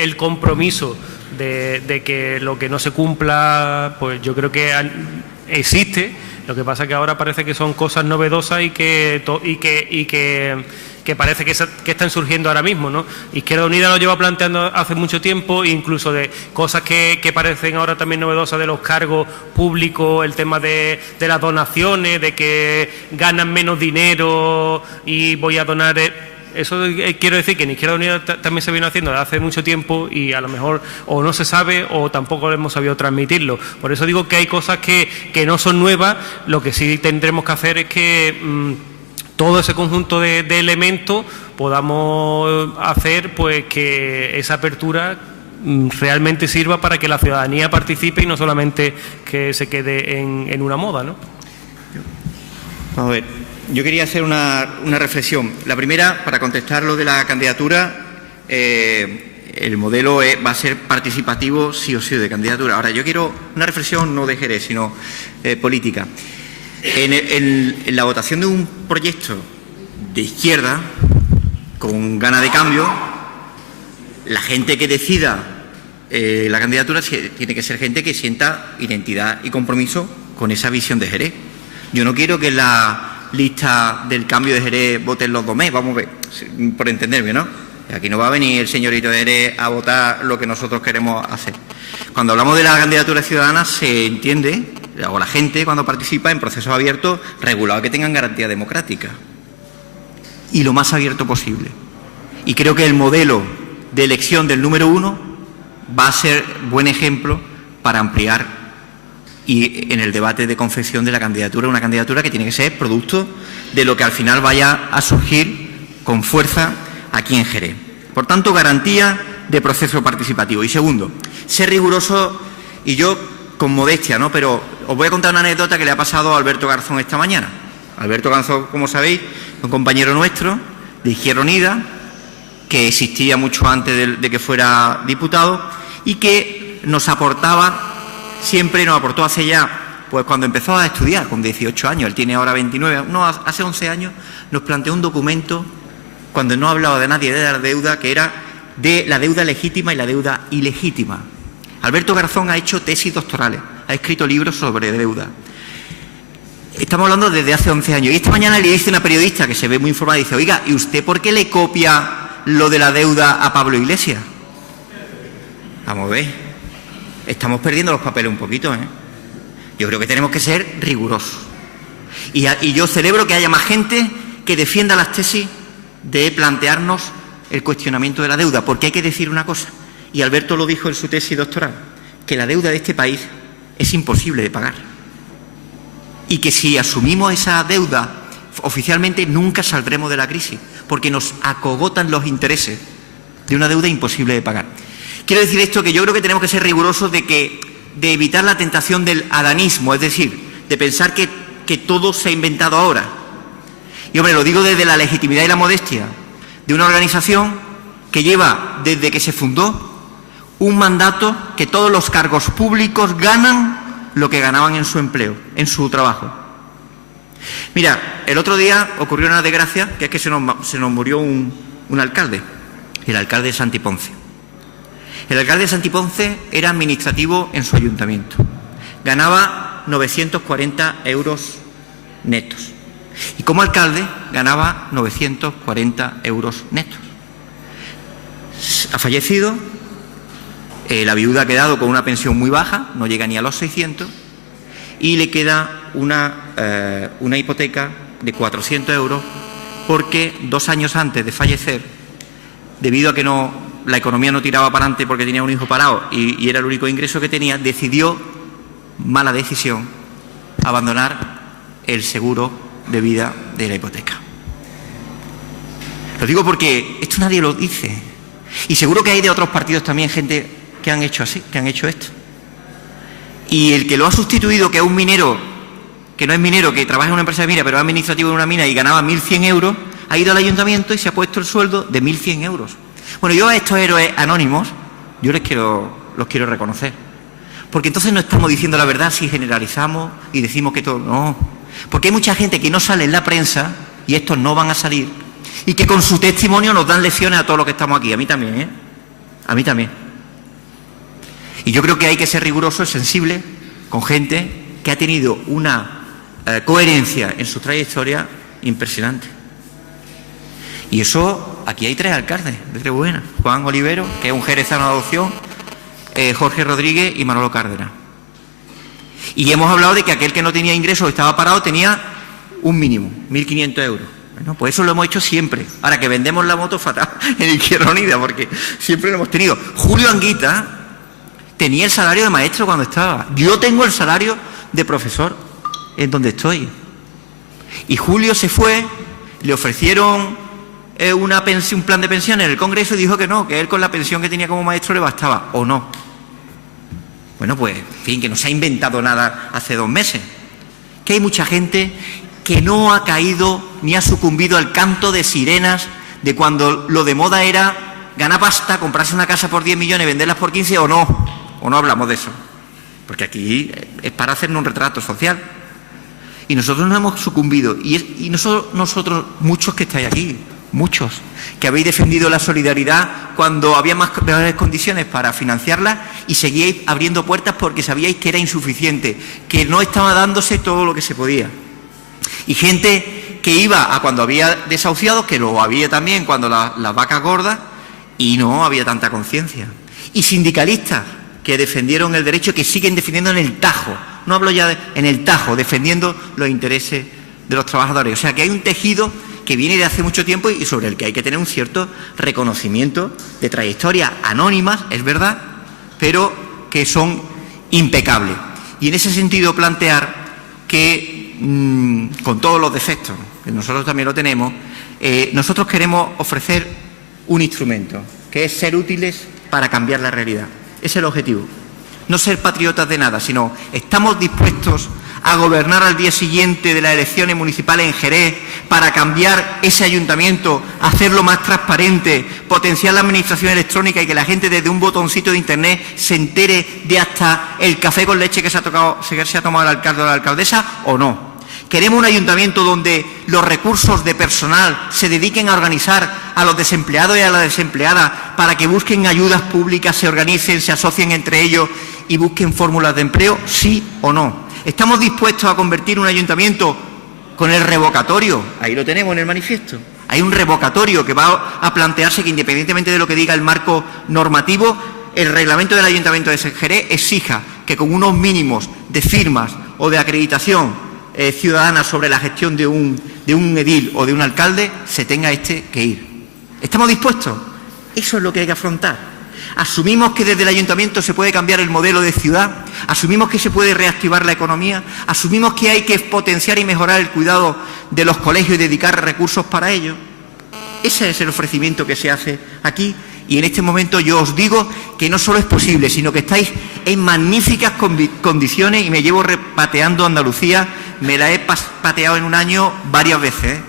el compromiso de que lo que no se cumpla, pues yo creo que existe. Lo que pasa es que ahora parece que son cosas novedosas y que parece que están surgiendo ahora mismo, ¿no? Izquierda Unida lo lleva planteando hace mucho tiempo, incluso de cosas que parecen ahora también novedosas de los cargos públicos, el tema de las donaciones, de que ganan menos dinero y voy a donar... Eso quiero decir que en Izquierda Unida también se viene haciendo desde hace mucho tiempo y a lo mejor o no se sabe o tampoco hemos sabido transmitirlo. Por eso digo que hay cosas que no son nuevas. Lo que sí tendremos que hacer es que todo ese conjunto de elementos podamos hacer pues que esa apertura realmente sirva para que la ciudadanía participe y no solamente que se quede en una moda, ¿no? Vamos a ver. Yo quería hacer una reflexión. La primera, para contestar lo de la candidatura, el modelo va a ser participativo sí o sí de candidatura. Ahora, yo quiero una reflexión no de Jerez, sino política. En la votación de un proyecto de izquierda, con ganas de cambio, la gente que decida la candidatura tiene que ser gente que sienta identidad y compromiso con esa visión de Jerez. Yo no quiero que la lista del cambio de Jerez voten los Domés, vamos a ver, por entenderme, ¿no? Aquí no va a venir el señorito de Jerez a votar lo que nosotros queremos hacer. Cuando hablamos de la candidatura ciudadana se entiende, o la gente cuando participa en procesos abiertos, regulados que tengan garantía democrática y lo más abierto posible. Y creo que el modelo de elección del número 1 va a ser buen ejemplo para ampliar y en el debate de confección de la candidatura, una candidatura que tiene que ser producto de lo que al final vaya a surgir con fuerza aquí en Jerez. Por tanto, garantía de proceso participativo. Y segundo, ser riguroso, y yo con modestia, ¿no? Pero os voy a contar una anécdota que le ha pasado a Alberto Garzón esta mañana. Alberto Garzón, como sabéis, un compañero nuestro de Izquierda Unida, que existía mucho antes de que fuera diputado y que nos aportaba... Siempre nos aportó hace ya, pues cuando empezó a estudiar, con 18 años, él tiene ahora 29, no, hace 11 años, nos planteó un documento, cuando no hablaba de nadie de la deuda, que era de la deuda legítima y la deuda ilegítima. Alberto Garzón ha hecho tesis doctorales, ha escrito libros sobre deuda. Estamos hablando desde hace 11 años. Y esta mañana le dice una periodista que se ve muy informada y dice, oiga, ¿y usted por qué le copia lo de la deuda a Pablo Iglesias? Vamos a ver. Estamos perdiendo los papeles un poquito, ¿eh? Yo creo que tenemos que ser rigurosos. Y yo celebro que haya más gente que defienda las tesis de plantearnos el cuestionamiento de la deuda, porque hay que decir una cosa, y Alberto lo dijo en su tesis doctoral, que la deuda de este país es imposible de pagar. Y que si asumimos esa deuda oficialmente nunca saldremos de la crisis, porque nos acogotan los intereses de una deuda imposible de pagar. Quiero decir esto, que yo creo que tenemos que ser rigurosos de evitar la tentación del adanismo, es decir, de pensar que todo se ha inventado ahora. Y hombre, lo digo desde la legitimidad y la modestia de una organización que lleva, desde que se fundó, un mandato que todos los cargos públicos ganan lo que ganaban en su empleo, en su trabajo. Mira, el otro día ocurrió una desgracia, que es que se nos murió un alcalde, el alcalde de Santiponce. El alcalde de Santiponce era administrativo en su ayuntamiento. Ganaba 940 euros netos. Y como alcalde ganaba 940 euros netos. Ha fallecido, la viuda ha quedado con una pensión muy baja, no llega ni a los 600, y le queda una hipoteca de 400 euros porque 2 años antes de fallecer, debido a que la economía no tiraba para adelante porque tenía un hijo parado y era el único ingreso que tenía, decidió, mala decisión, abandonar el seguro de vida de la hipoteca. Lo digo porque esto nadie lo dice. Y seguro que hay de otros partidos también gente que han hecho así, que han hecho esto. Y el que lo ha sustituido, que es un minero, que no es minero, que trabaja en una empresa de mina, pero es administrativo en una mina y ganaba 1.100 euros, ha ido al ayuntamiento y se ha puesto el sueldo de 1.100 euros. Bueno, yo a estos héroes anónimos, yo los quiero reconocer. Porque entonces no estamos diciendo la verdad si generalizamos y decimos que todo... No, porque hay mucha gente que no sale en la prensa, y estos no van a salir, y que con su testimonio nos dan lecciones a todos los que estamos aquí. A mí también, ¿eh? A mí también. Y yo creo que hay que ser riguroso y sensible con gente que ha tenido una coherencia en su trayectoria impresionante. Y eso, aquí hay 3 alcaldes de Trebuena: Juan Olivero, que es un jerezano de adopción, Jorge Rodríguez y Manolo Cárdenas. Y hemos hablado de que aquel que no tenía ingresos, estaba parado, tenía un mínimo, 1.500 euros. Bueno, pues eso lo hemos hecho siempre. Ahora que vendemos la moto fatal en Izquierda Unida, porque siempre lo hemos tenido. Julio Anguita tenía el salario de maestro cuando estaba. Yo tengo el salario de profesor en donde estoy. Y Julio se fue, le ofrecieron un plan de pensión en el Congreso y dijo que no, que él con la pensión que tenía como maestro le bastaba, o no. Bueno, pues, en fin, que no se ha inventado nada hace 2 meses. Que hay mucha gente que no ha caído ni ha sucumbido al canto de sirenas de cuando lo de moda era ganar pasta, comprarse una casa por 10 millones, venderlas por 15 o no hablamos de eso. Porque aquí es para hacernos un retrato social. Y nosotros no hemos sucumbido. Y nosotros, muchos que estáis aquí, muchos, que habéis defendido la solidaridad cuando había mejores condiciones para financiarla y seguíais abriendo puertas porque sabíais que era insuficiente, que no estaba dándose todo lo que se podía. Y gente que iba a cuando había desahuciados, que lo había también cuando las vacas gordas, y no había tanta conciencia. Y sindicalistas que defendieron el derecho, que siguen defendiendo en el tajo, no hablo ya en el tajo, defendiendo los intereses de los trabajadores. O sea que hay un tejido que viene de hace mucho tiempo y sobre el que hay que tener un cierto reconocimiento de trayectorias anónimas, es verdad, pero que son impecables. Y en ese sentido plantear que, con todos los defectos, que nosotros también lo tenemos, nosotros queremos ofrecer un instrumento, que es ser útiles para cambiar la realidad. Ese es el objetivo. No ser patriotas de nada, sino estamos dispuestos a gobernar al día siguiente de las elecciones municipales en Jerez para cambiar ese ayuntamiento, hacerlo más transparente, potenciar la administración electrónica y que la gente desde un botoncito de internet se entere de hasta el café con leche que se ha tomado el alcalde o la alcaldesa, o no. Queremos un ayuntamiento donde los recursos de personal se dediquen a organizar a los desempleados y a las desempleadas para que busquen ayudas públicas, se organicen, se asocien entre ellos y busquen fórmulas de empleo, sí o no. ¿Estamos dispuestos a convertir un ayuntamiento con el revocatorio? Ahí lo tenemos en el manifiesto. Hay un revocatorio que va a plantearse que, independientemente de lo que diga el marco normativo, el reglamento del Ayuntamiento de Jerez exija que con unos mínimos de firmas o de acreditación ciudadana sobre la gestión de un edil o de un alcalde se tenga que ir. ¿Estamos dispuestos? Eso es lo que hay que afrontar. asumimos que desde el ayuntamiento se puede cambiar el modelo de ciudad, asumimos que se puede reactivar la economía, asumimos que hay que potenciar y mejorar el cuidado de los colegios y dedicar recursos para ello. Ese es el ofrecimiento que se hace aquí. Y en este momento yo os digo que no solo es posible, sino que estáis en magníficas condiciones, y me llevo repateando Andalucía, me la he pateado en un año varias veces, ¿eh?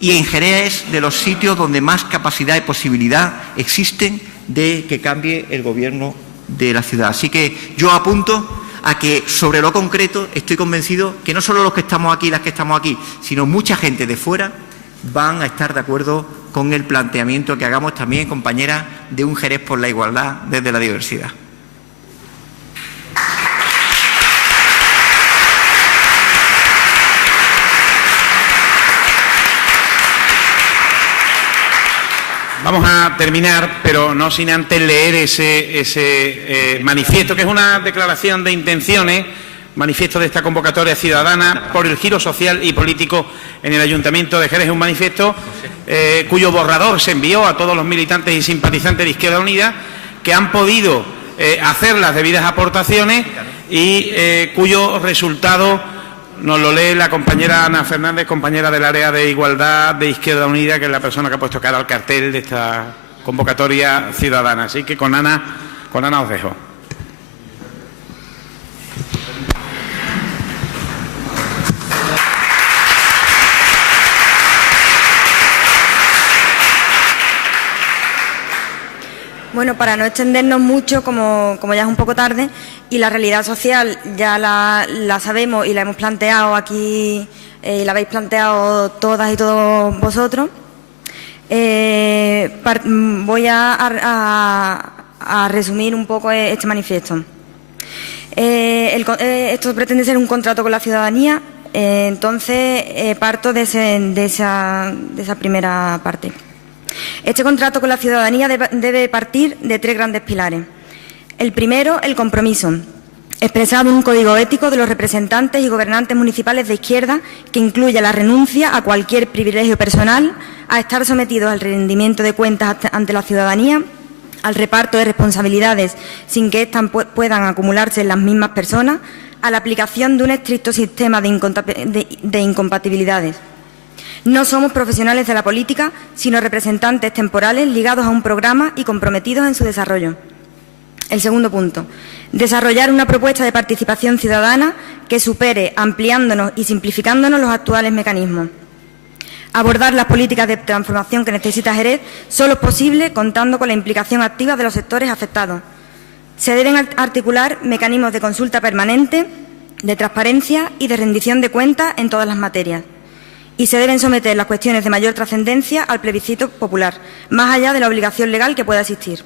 Y en Jerez es de los sitios donde más capacidad y posibilidad existen de que cambie el gobierno de la ciudad. Así que yo apunto a que sobre lo concreto estoy convencido que no solo los que estamos aquí y las que estamos aquí, sino mucha gente de fuera van a estar de acuerdo con el planteamiento que hagamos también, compañeras, de un Jerez por la igualdad desde la diversidad. Vamos a terminar, pero no sin antes leer ese manifiesto, que es una declaración de intenciones, manifiesto de esta convocatoria ciudadana por el giro social y político en el Ayuntamiento de Jerez. Es un manifiesto cuyo borrador se envió a todos los militantes y simpatizantes de Izquierda Unida, que han podido hacer las debidas aportaciones y cuyo resultado nos lo lee la compañera Ana Fernández, compañera del área de Igualdad de Izquierda Unida, que es la persona que ha puesto cara al cartel de esta convocatoria ciudadana. Así que con Ana os dejo. Bueno, para no extendernos mucho, como ya es un poco tarde, y la realidad social ya la sabemos y la hemos planteado aquí, la habéis planteado todas y todos vosotros, voy a resumir un poco este manifiesto. Esto pretende ser un contrato con la ciudadanía, entonces parto de esa primera parte. Este contrato con la ciudadanía debe partir de tres grandes pilares. El primero, el compromiso, expresado en un código ético de los representantes y gobernantes municipales de izquierda, que incluya la renuncia a cualquier privilegio personal, a estar sometidos al rendimiento de cuentas ante la ciudadanía, al reparto de responsabilidades sin que éstas puedan acumularse en las mismas personas, a la aplicación de un estricto sistema de incompatibilidades. No somos profesionales de la política, sino representantes temporales ligados a un programa y comprometidos en su desarrollo. El segundo punto, desarrollar una propuesta de participación ciudadana que supere, ampliándonos y simplificándonos los actuales mecanismos. Abordar las políticas de transformación que necesita Jerez solo es posible contando con la implicación activa de los sectores afectados. Se deben articular mecanismos de consulta permanente, de transparencia y de rendición de cuentas en todas las materias. Y se deben someter las cuestiones de mayor trascendencia al plebiscito popular, más allá de la obligación legal que pueda existir.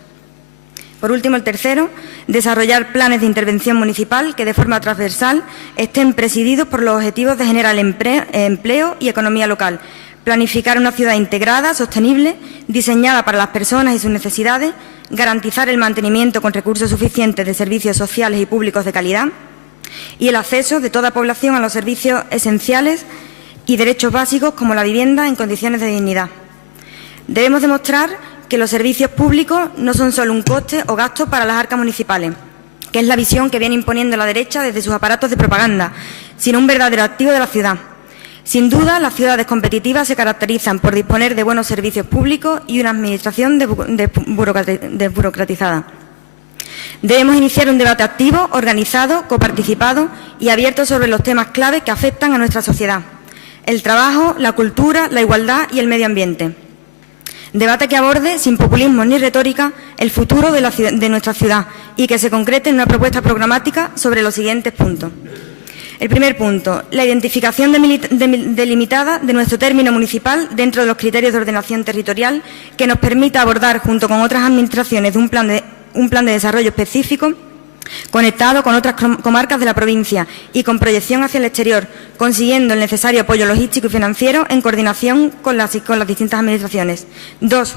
Por último, el tercero, desarrollar planes de intervención municipal que de forma transversal estén presididos por los objetivos de generar empleo y economía local, planificar una ciudad integrada, sostenible, diseñada para las personas y sus necesidades, garantizar el mantenimiento con recursos suficientes de servicios sociales y públicos de calidad y el acceso de toda población a los servicios esenciales y derechos básicos como la vivienda en condiciones de dignidad. Debemos demostrar que los servicios públicos no son solo un coste o gasto para las arcas municipales, que es la visión que viene imponiendo la derecha desde sus aparatos de propaganda, sino un verdadero activo de la ciudad. Sin duda, las ciudades competitivas se caracterizan por disponer de buenos servicios públicos y una administración desburocratizada. Debemos iniciar un debate activo, organizado, coparticipado y abierto sobre los temas claves que afectan a nuestra sociedad: el trabajo, la cultura, la igualdad y el medio ambiente. Debate que aborde, sin populismo ni retórica, el futuro de nuestra ciudad y que se concrete en una propuesta programática sobre los siguientes puntos. El primer punto, la identificación delimitada de nuestro término municipal dentro de los criterios de ordenación territorial que nos permita abordar, junto con otras administraciones, un plan de desarrollo específico conectado con otras comarcas de la provincia y con proyección hacia el exterior, consiguiendo el necesario apoyo logístico y financiero en coordinación con las distintas administraciones. 2.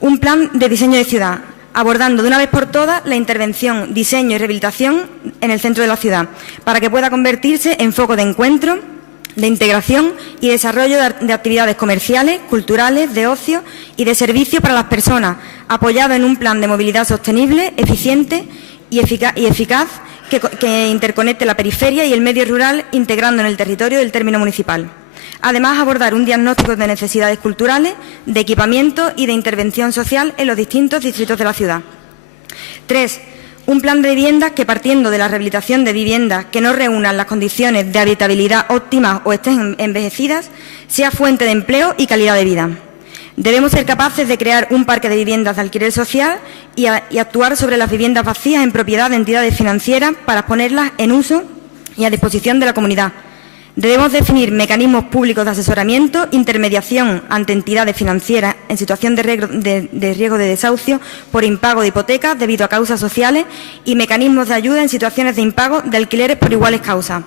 Un plan de diseño de ciudad, abordando de una vez por todas la intervención, diseño y rehabilitación en el centro de la ciudad, para que pueda convertirse en foco de encuentro de integración y desarrollo de actividades comerciales, culturales, de ocio y de servicio para las personas, apoyado en un plan de movilidad sostenible, eficiente y eficaz que interconecte la periferia y el medio rural, integrando en el territorio del término municipal. Además, abordar un diagnóstico de necesidades culturales, de equipamiento y de intervención social en los distintos distritos de la ciudad. 3. Un plan de viviendas que, partiendo de la rehabilitación de viviendas que no reúnan las condiciones de habitabilidad óptimas o estén envejecidas, sea fuente de empleo y calidad de vida. Debemos ser capaces de crear un parque de viviendas de alquiler social y actuar sobre las viviendas vacías en propiedad de entidades financieras para ponerlas en uso y a disposición de la comunidad. Debemos definir mecanismos públicos de asesoramiento, intermediación ante entidades financieras en situación de riesgo de desahucio por impago de hipotecas debido a causas sociales y mecanismos de ayuda en situaciones de impago de alquileres por iguales causas.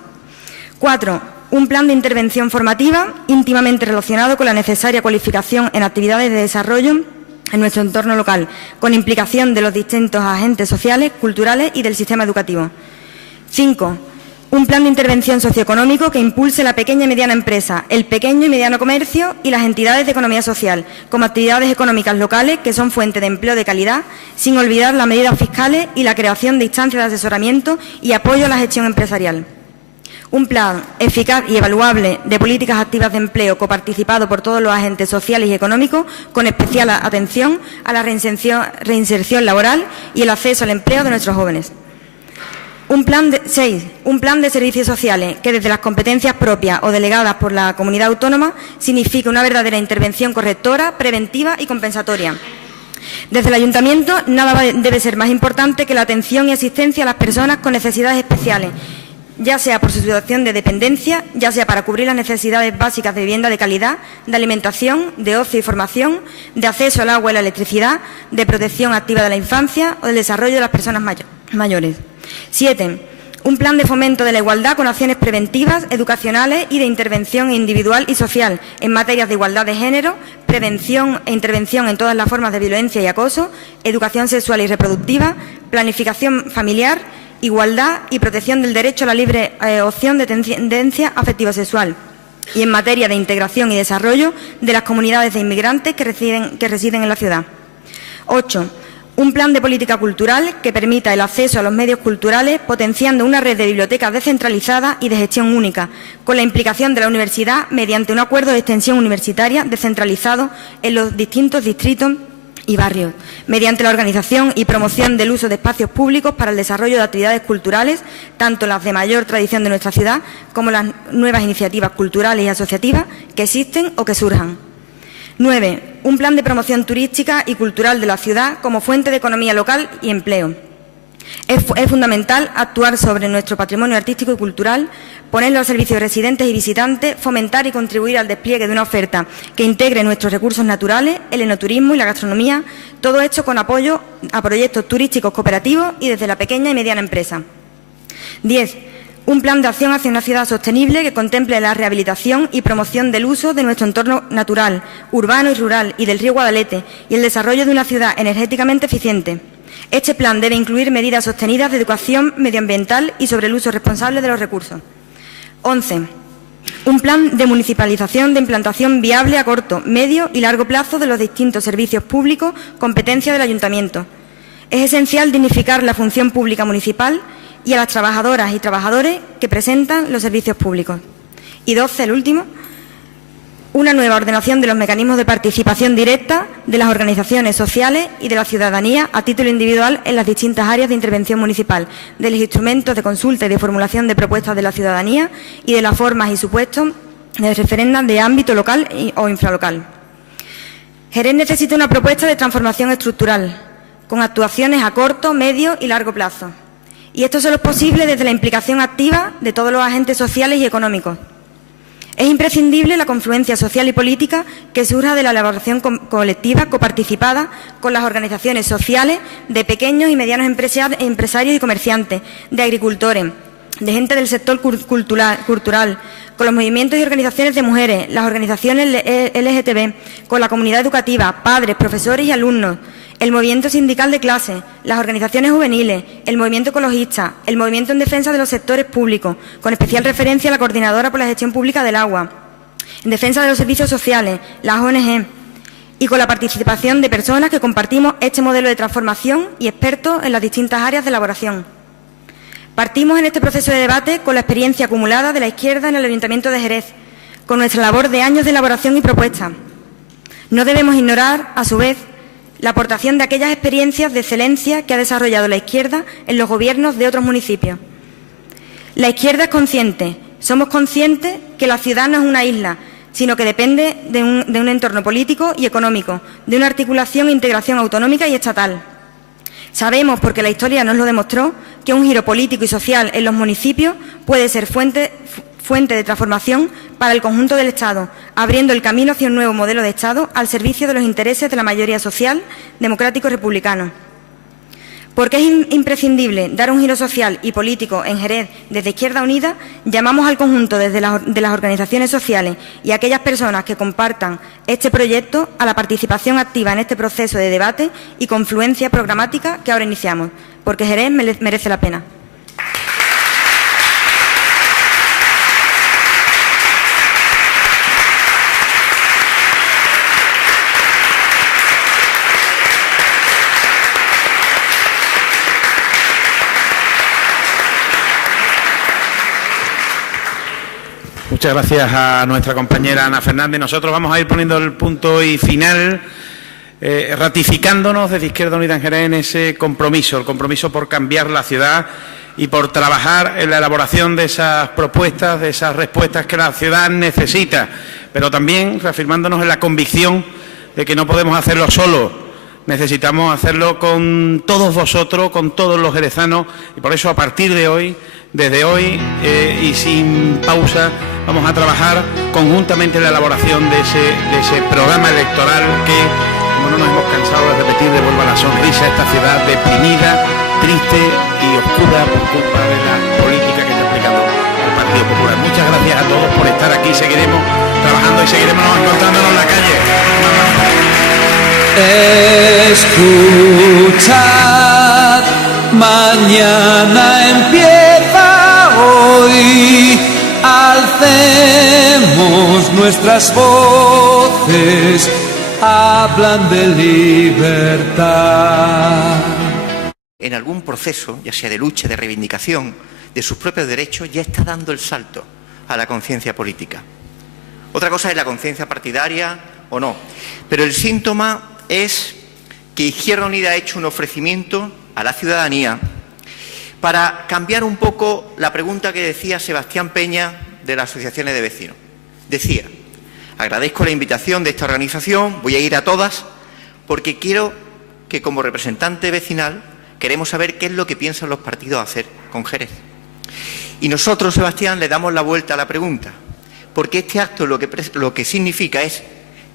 4. Un plan de intervención formativa íntimamente relacionado con la necesaria cualificación en actividades de desarrollo en nuestro entorno local, con implicación de los distintos agentes sociales, culturales y del sistema educativo. 5. Un plan de intervención socioeconómico que impulse la pequeña y mediana empresa, el pequeño y mediano comercio y las entidades de economía social, como actividades económicas locales que son fuente de empleo de calidad, sin olvidar las medidas fiscales y la creación de instancias de asesoramiento y apoyo a la gestión empresarial. Un plan eficaz y evaluable de políticas activas de empleo coparticipado por todos los agentes sociales y económicos, con especial atención a la reinserción laboral y el acceso al empleo de nuestros jóvenes. 6. Un plan de servicios sociales que desde las competencias propias o delegadas por la comunidad autónoma signifique una verdadera intervención correctora, preventiva y compensatoria. Desde el Ayuntamiento nada debe ser más importante que la atención y asistencia a las personas con necesidades especiales, ya sea por su situación de dependencia, ya sea para cubrir las necesidades básicas de vivienda de calidad, de alimentación, de ocio y formación, de acceso al agua y la electricidad, de protección activa de la infancia o del desarrollo de las personas mayores. 7. Un plan de fomento de la igualdad con acciones preventivas, educacionales y de intervención individual y social en materias de igualdad de género, prevención e intervención en todas las formas de violencia y acoso, educación sexual y reproductiva, planificación familiar, igualdad y protección del derecho a la libre opción de tendencia afectivo-sexual, y en materia de integración y desarrollo de las comunidades de inmigrantes que residen en la ciudad. 8. Un plan de política cultural que permita el acceso a los medios culturales, potenciando una red de bibliotecas descentralizadas y de gestión única, con la implicación de la universidad mediante un acuerdo de extensión universitaria descentralizado en los distintos distritos y barrios, mediante la organización y promoción del uso de espacios públicos para el desarrollo de actividades culturales, tanto las de mayor tradición de nuestra ciudad como las nuevas iniciativas culturales y asociativas que existen o que surjan. 9. Un plan de promoción turística y cultural de la ciudad como fuente de economía local y empleo. Es fundamental actuar sobre nuestro patrimonio artístico y cultural, ponerlo al servicio de residentes y visitantes, fomentar y contribuir al despliegue de una oferta que integre nuestros recursos naturales, el enoturismo y la gastronomía, todo esto con apoyo a proyectos turísticos cooperativos y desde la pequeña y mediana empresa. 10. Un plan de acción hacia una ciudad sostenible que contemple la rehabilitación y promoción del uso de nuestro entorno natural, urbano y rural y del río Guadalete y el desarrollo de una ciudad energéticamente eficiente. Este plan debe incluir medidas sostenidas de educación medioambiental y sobre el uso responsable de los recursos. 11. Un plan de municipalización de implantación viable a corto, medio y largo plazo de los distintos servicios públicos, competencia del Ayuntamiento. Es esencial dignificar la función pública municipal y a las trabajadoras y trabajadores que presentan los servicios públicos. Y 12, el último, una nueva ordenación de los mecanismos de participación directa de las organizaciones sociales y de la ciudadanía a título individual en las distintas áreas de intervención municipal, de los instrumentos de consulta y de formulación de propuestas de la ciudadanía y de las formas y supuestos de referendas de ámbito local o infralocal. Jerez necesita una propuesta de transformación estructural, con actuaciones a corto, medio y largo plazo. Y esto solo es posible desde la implicación activa de todos los agentes sociales y económicos. Es imprescindible la confluencia social y política que surja de la elaboración colectiva, coparticipada con las organizaciones sociales de pequeños y medianos empresarios y comerciantes, de agricultores, de gente del sector cultural, con los movimientos y organizaciones de mujeres, las organizaciones LGTB, con la comunidad educativa, padres, profesores y alumnos, el movimiento sindical de clase, las organizaciones juveniles, el movimiento ecologista, el movimiento en defensa de los sectores públicos, con especial referencia a la Coordinadora por la Gestión Pública del Agua, en defensa de los servicios sociales, las ONG, y con la participación de personas que compartimos este modelo de transformación y expertos en las distintas áreas de elaboración. Partimos en este proceso de debate con la experiencia acumulada de la izquierda en el Ayuntamiento de Jerez, con nuestra labor de años de elaboración y propuesta. No debemos ignorar, a su vez, la aportación de aquellas experiencias de excelencia que ha desarrollado la izquierda en los gobiernos de otros municipios. La izquierda es consciente, somos conscientes que la ciudad no es una isla, sino que depende de un entorno político y económico, de una articulación e integración autonómica y estatal. Sabemos, porque la historia nos lo demostró, que un giro político y social en los municipios puede ser fuente de transformación para el conjunto del Estado, abriendo el camino hacia un nuevo modelo de Estado al servicio de los intereses de la mayoría social, democrático y republicano. Porque es imprescindible dar un giro social y político en Jerez desde Izquierda Unida, llamamos al conjunto de las organizaciones sociales y a aquellas personas que compartan este proyecto a la participación activa en este proceso de debate y confluencia programática que ahora iniciamos, porque Jerez merece la pena. Muchas gracias a nuestra compañera Ana Fernández. Nosotros vamos a ir poniendo el punto y final, ratificándonos desde Izquierda Unida en Jerez en ese compromiso, el compromiso por cambiar la ciudad y por trabajar en la elaboración de esas propuestas, de esas respuestas que la ciudad necesita, pero también reafirmándonos en la convicción de que no podemos hacerlo solos. Necesitamos hacerlo con todos vosotros, con todos los jerezanos, y por eso a partir de hoy, desde hoy y sin pausa, vamos a trabajar conjuntamente en la elaboración de ese programa electoral que, como no nos hemos cansado de repetir, devuelva la sonrisa a esta ciudad deprimida, triste y oscura por culpa de la política que está aplicando el Partido Popular. Muchas gracias a todos por estar aquí. Seguiremos trabajando y seguiremos encontrándonos en la calle. Escuchad, mañana empieza hoy, alcemos nuestras voces, hablan de libertad. En algún proceso, ya sea de lucha, de reivindicación de sus propios derechos, ya está dando el salto a la conciencia política. Otra cosa es la conciencia partidaria o no, pero el síntoma es que Izquierda Unida ha hecho un ofrecimiento a la ciudadanía para cambiar un poco la pregunta que decía Sebastián Peña de las asociaciones de vecinos. Decía, agradezco la invitación de esta organización, voy a ir a todas, porque quiero que como representante vecinal queremos saber qué es lo que piensan los partidos hacer con Jerez. Y nosotros, Sebastián, le damos la vuelta a la pregunta, porque este acto lo que significa es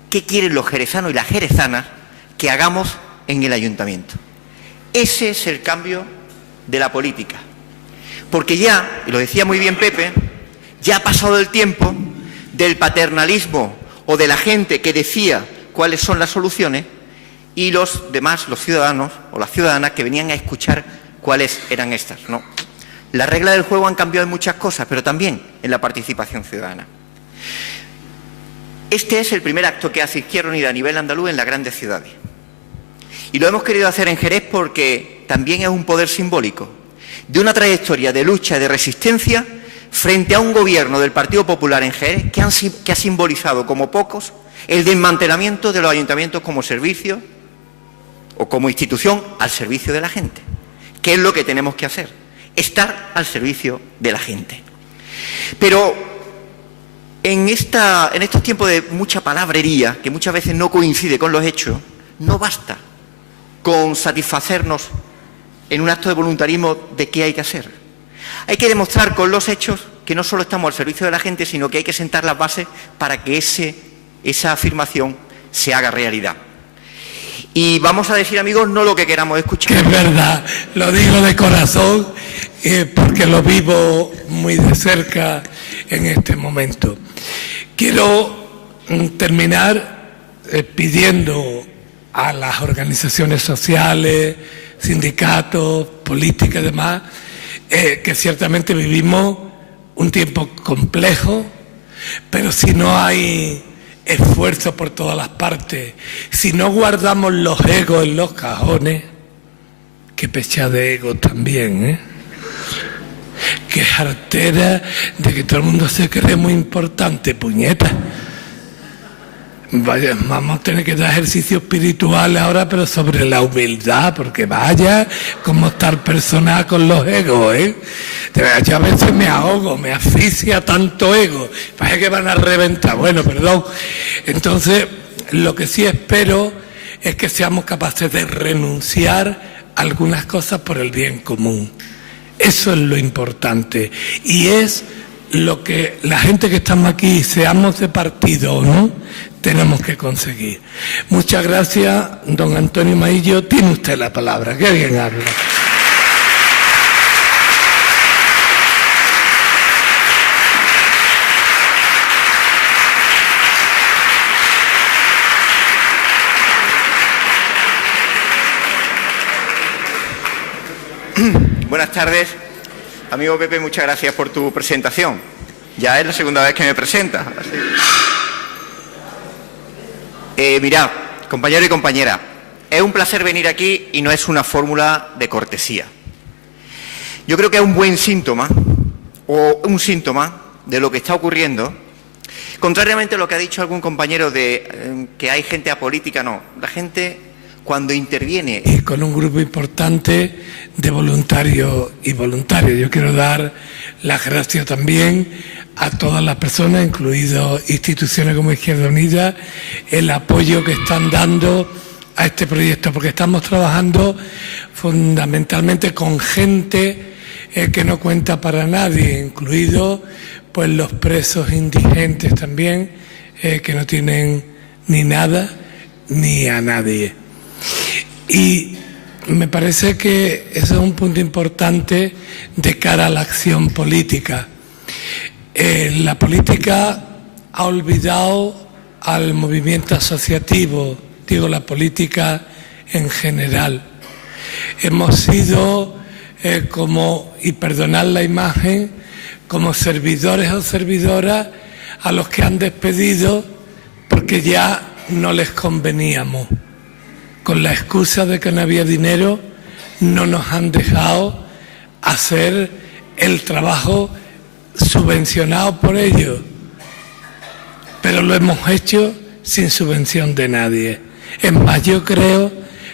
qué quieren los jerezanos y las jerezanas que hagamos en el ayuntamiento. Ese es el cambio de la política. Porque ya, y lo decía muy bien Pepe, ya ha pasado el tiempo del paternalismo o de la gente que decía cuáles son las soluciones y los demás, los ciudadanos o las ciudadanas que venían a escuchar cuáles eran estas, ¿no? Las reglas del juego han cambiado en muchas cosas, pero también en la participación ciudadana. Este es el primer acto que hace Izquierda Unida a nivel andaluz en las grandes ciudades. Y lo hemos querido hacer en Jerez porque también es un poder simbólico de una trayectoria de lucha y de resistencia frente a un gobierno del Partido Popular en Jerez que ha simbolizado como pocos el desmantelamiento de los ayuntamientos como servicio o como institución al servicio de la gente. ¿Qué es lo que tenemos que hacer? Estar al servicio de la gente. Pero en estos tiempos de mucha palabrería, que muchas veces no coincide con los hechos, no basta con satisfacernos en un acto de voluntarismo de qué hay que hacer. Hay que demostrar con los hechos que no solo estamos al servicio de la gente, sino que hay que sentar las bases para que esa afirmación se haga realidad. Y vamos a decir, amigos, no lo que queramos escuchar. Que es verdad, lo digo de corazón, porque lo vivo muy de cerca en este momento. Quiero terminar pidiendo a las organizaciones sociales, sindicatos, políticas y demás, que ciertamente vivimos un tiempo complejo, pero si no hay esfuerzo por todas las partes, si no guardamos los egos en los cajones, que pecha de ego también, ¿eh? Que jartera de que todo el mundo se cree muy importante, puñeta. Vaya, vamos a tener que dar ejercicio espiritual ahora, pero sobre la humildad, porque vaya cómo estar personal con los egos, ¿eh? Yo a veces me ahogo, me asfixia tanto ego, vaya que van a reventar. Bueno, perdón. Entonces, lo que sí espero es que seamos capaces de renunciar a algunas cosas por el bien común. Eso es lo importante. Y es lo que la gente que estamos aquí, seamos de partido o no, tenemos que conseguir. Muchas gracias, don Antonio Maillo. Tiene usted la palabra. Que alguien habla. Buenas tardes. Amigo Pepe, muchas gracias por tu presentación. Ya es la segunda vez que me presentas. Mirad, compañero y compañera, es un placer venir aquí y no es una fórmula de cortesía. Yo creo que es un buen síntoma, o un síntoma de lo que está ocurriendo, contrariamente a lo que ha dicho algún compañero de que hay gente apolítica, no. La gente, cuando interviene... Y con un grupo importante de voluntarios y voluntarias. Yo quiero dar las gracias también a todas las personas, incluidas instituciones como Izquierda Unida, el apoyo que están dando a este proyecto, porque estamos trabajando fundamentalmente con gente que no cuenta para nadie, incluidos pues los presos indigentes también, que no tienen ni nada ni a nadie. Y me parece que ese es un punto importante de cara a la acción política. La política ha olvidado al movimiento asociativo, digo la política en general. Hemos sido como, y perdonad la imagen, como servidores o servidoras a los que han despedido porque ya no les conveníamos. Con la excusa de que no había dinero, no nos han dejado hacer el trabajo subvencionado por ellos. Pero lo hemos hecho sin subvención de nadie. Es más, yo creo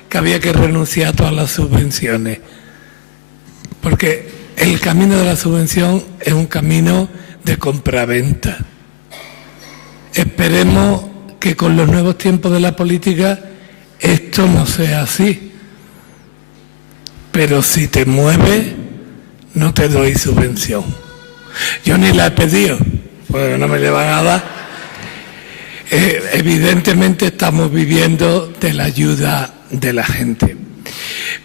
que había que renunciar a todas las subvenciones. Porque el camino de la subvención es un camino de compraventa. Esperemos que con los nuevos tiempos de la política esto no sea así. Pero si te mueves, no te doy subvención. Yo ni la he pedido, porque no me le van a dar. Evidentemente estamos viviendo de la ayuda de la gente.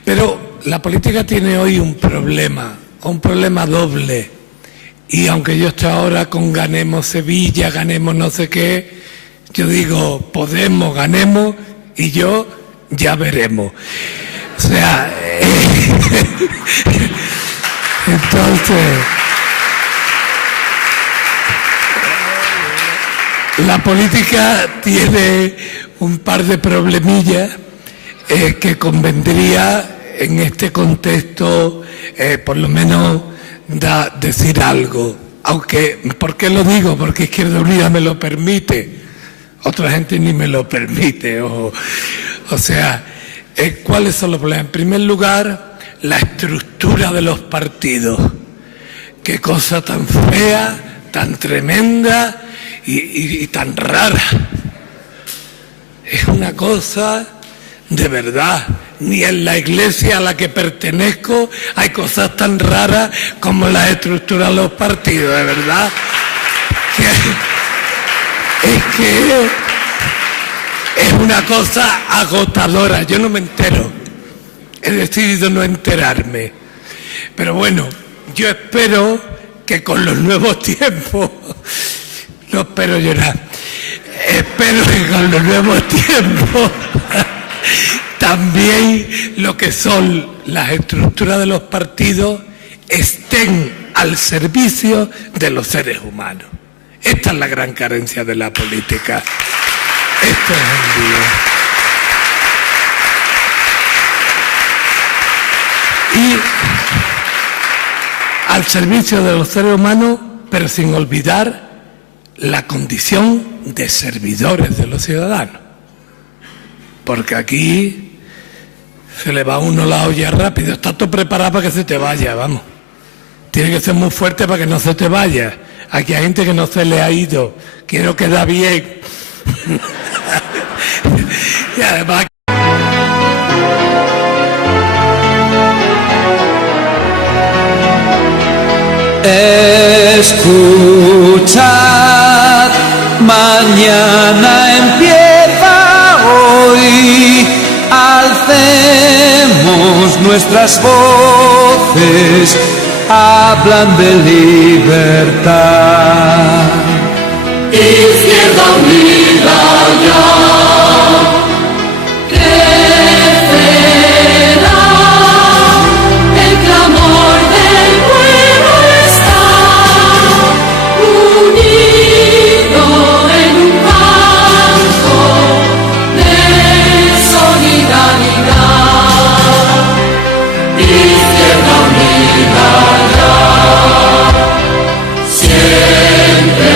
Pero la política tiene hoy un problema doble. Y aunque yo estoy ahora con ganemos Sevilla, ganemos no sé qué, yo digo, Podemos, ganemos, y yo ya veremos. O sea, entonces, la política tiene un par de problemillas que convendría en este contexto, por lo menos, decir algo. Aunque, ¿por qué lo digo? Porque Izquierda Unida me lo permite. Otra gente ni me lo permite. O sea, ¿cuáles son los problemas? En primer lugar, la estructura de los partidos. Qué cosa tan fea, tan tremenda y tan rara. Es una cosa de verdad. Ni en la iglesia a la que pertenezco hay cosas tan raras como la estructura de los partidos, de verdad. Es que es una cosa agotadora. Yo no me entero. He decidido no enterarme. Pero bueno, yo espero que con los nuevos tiempos, no espero llorar, espero que con los nuevos tiempos también lo que son las estructuras de los partidos estén al servicio de los seres humanos. Esta es la gran carencia de la política. Esto es el lío. Y al servicio de los seres humanos, pero sin olvidar la condición de servidores de los ciudadanos. Porque aquí se le va a uno la olla rápido. Está todo preparado para que se te vaya, vamos. Tiene que ser muy fuerte para que no se te vaya. Aquí hay gente que no se le ha ido. Quiero quedar bien. Y además... Escuchad, mañana empieza hoy, alcemos nuestras voces, hablan de libertad. Izquierda Unida ya crecerá, el clamor del pueblo está unido en un canto de solidaridad. Izquierda Unida ya siempre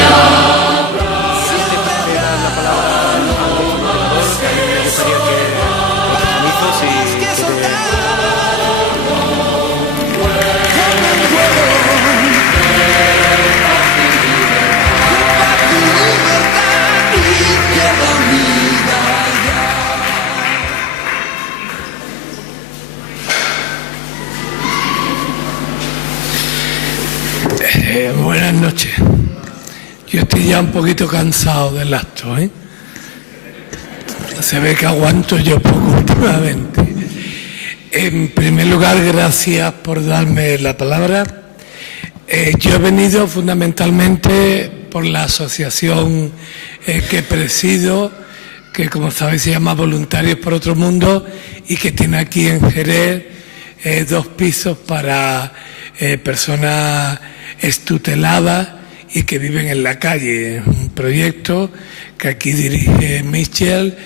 buenas noches. Yo estoy ya un poquito cansado del acto, ¿eh? Se ve que aguanto yo poco últimamente. En primer lugar, gracias por darme la palabra. Yo he venido fundamentalmente por la asociación que presido, que como sabéis se llama Voluntarios por Otro Mundo, y que tiene aquí en Jerez 2 pisos para personas extuteladas y que viven en la calle. Es un proyecto que aquí dirige Michel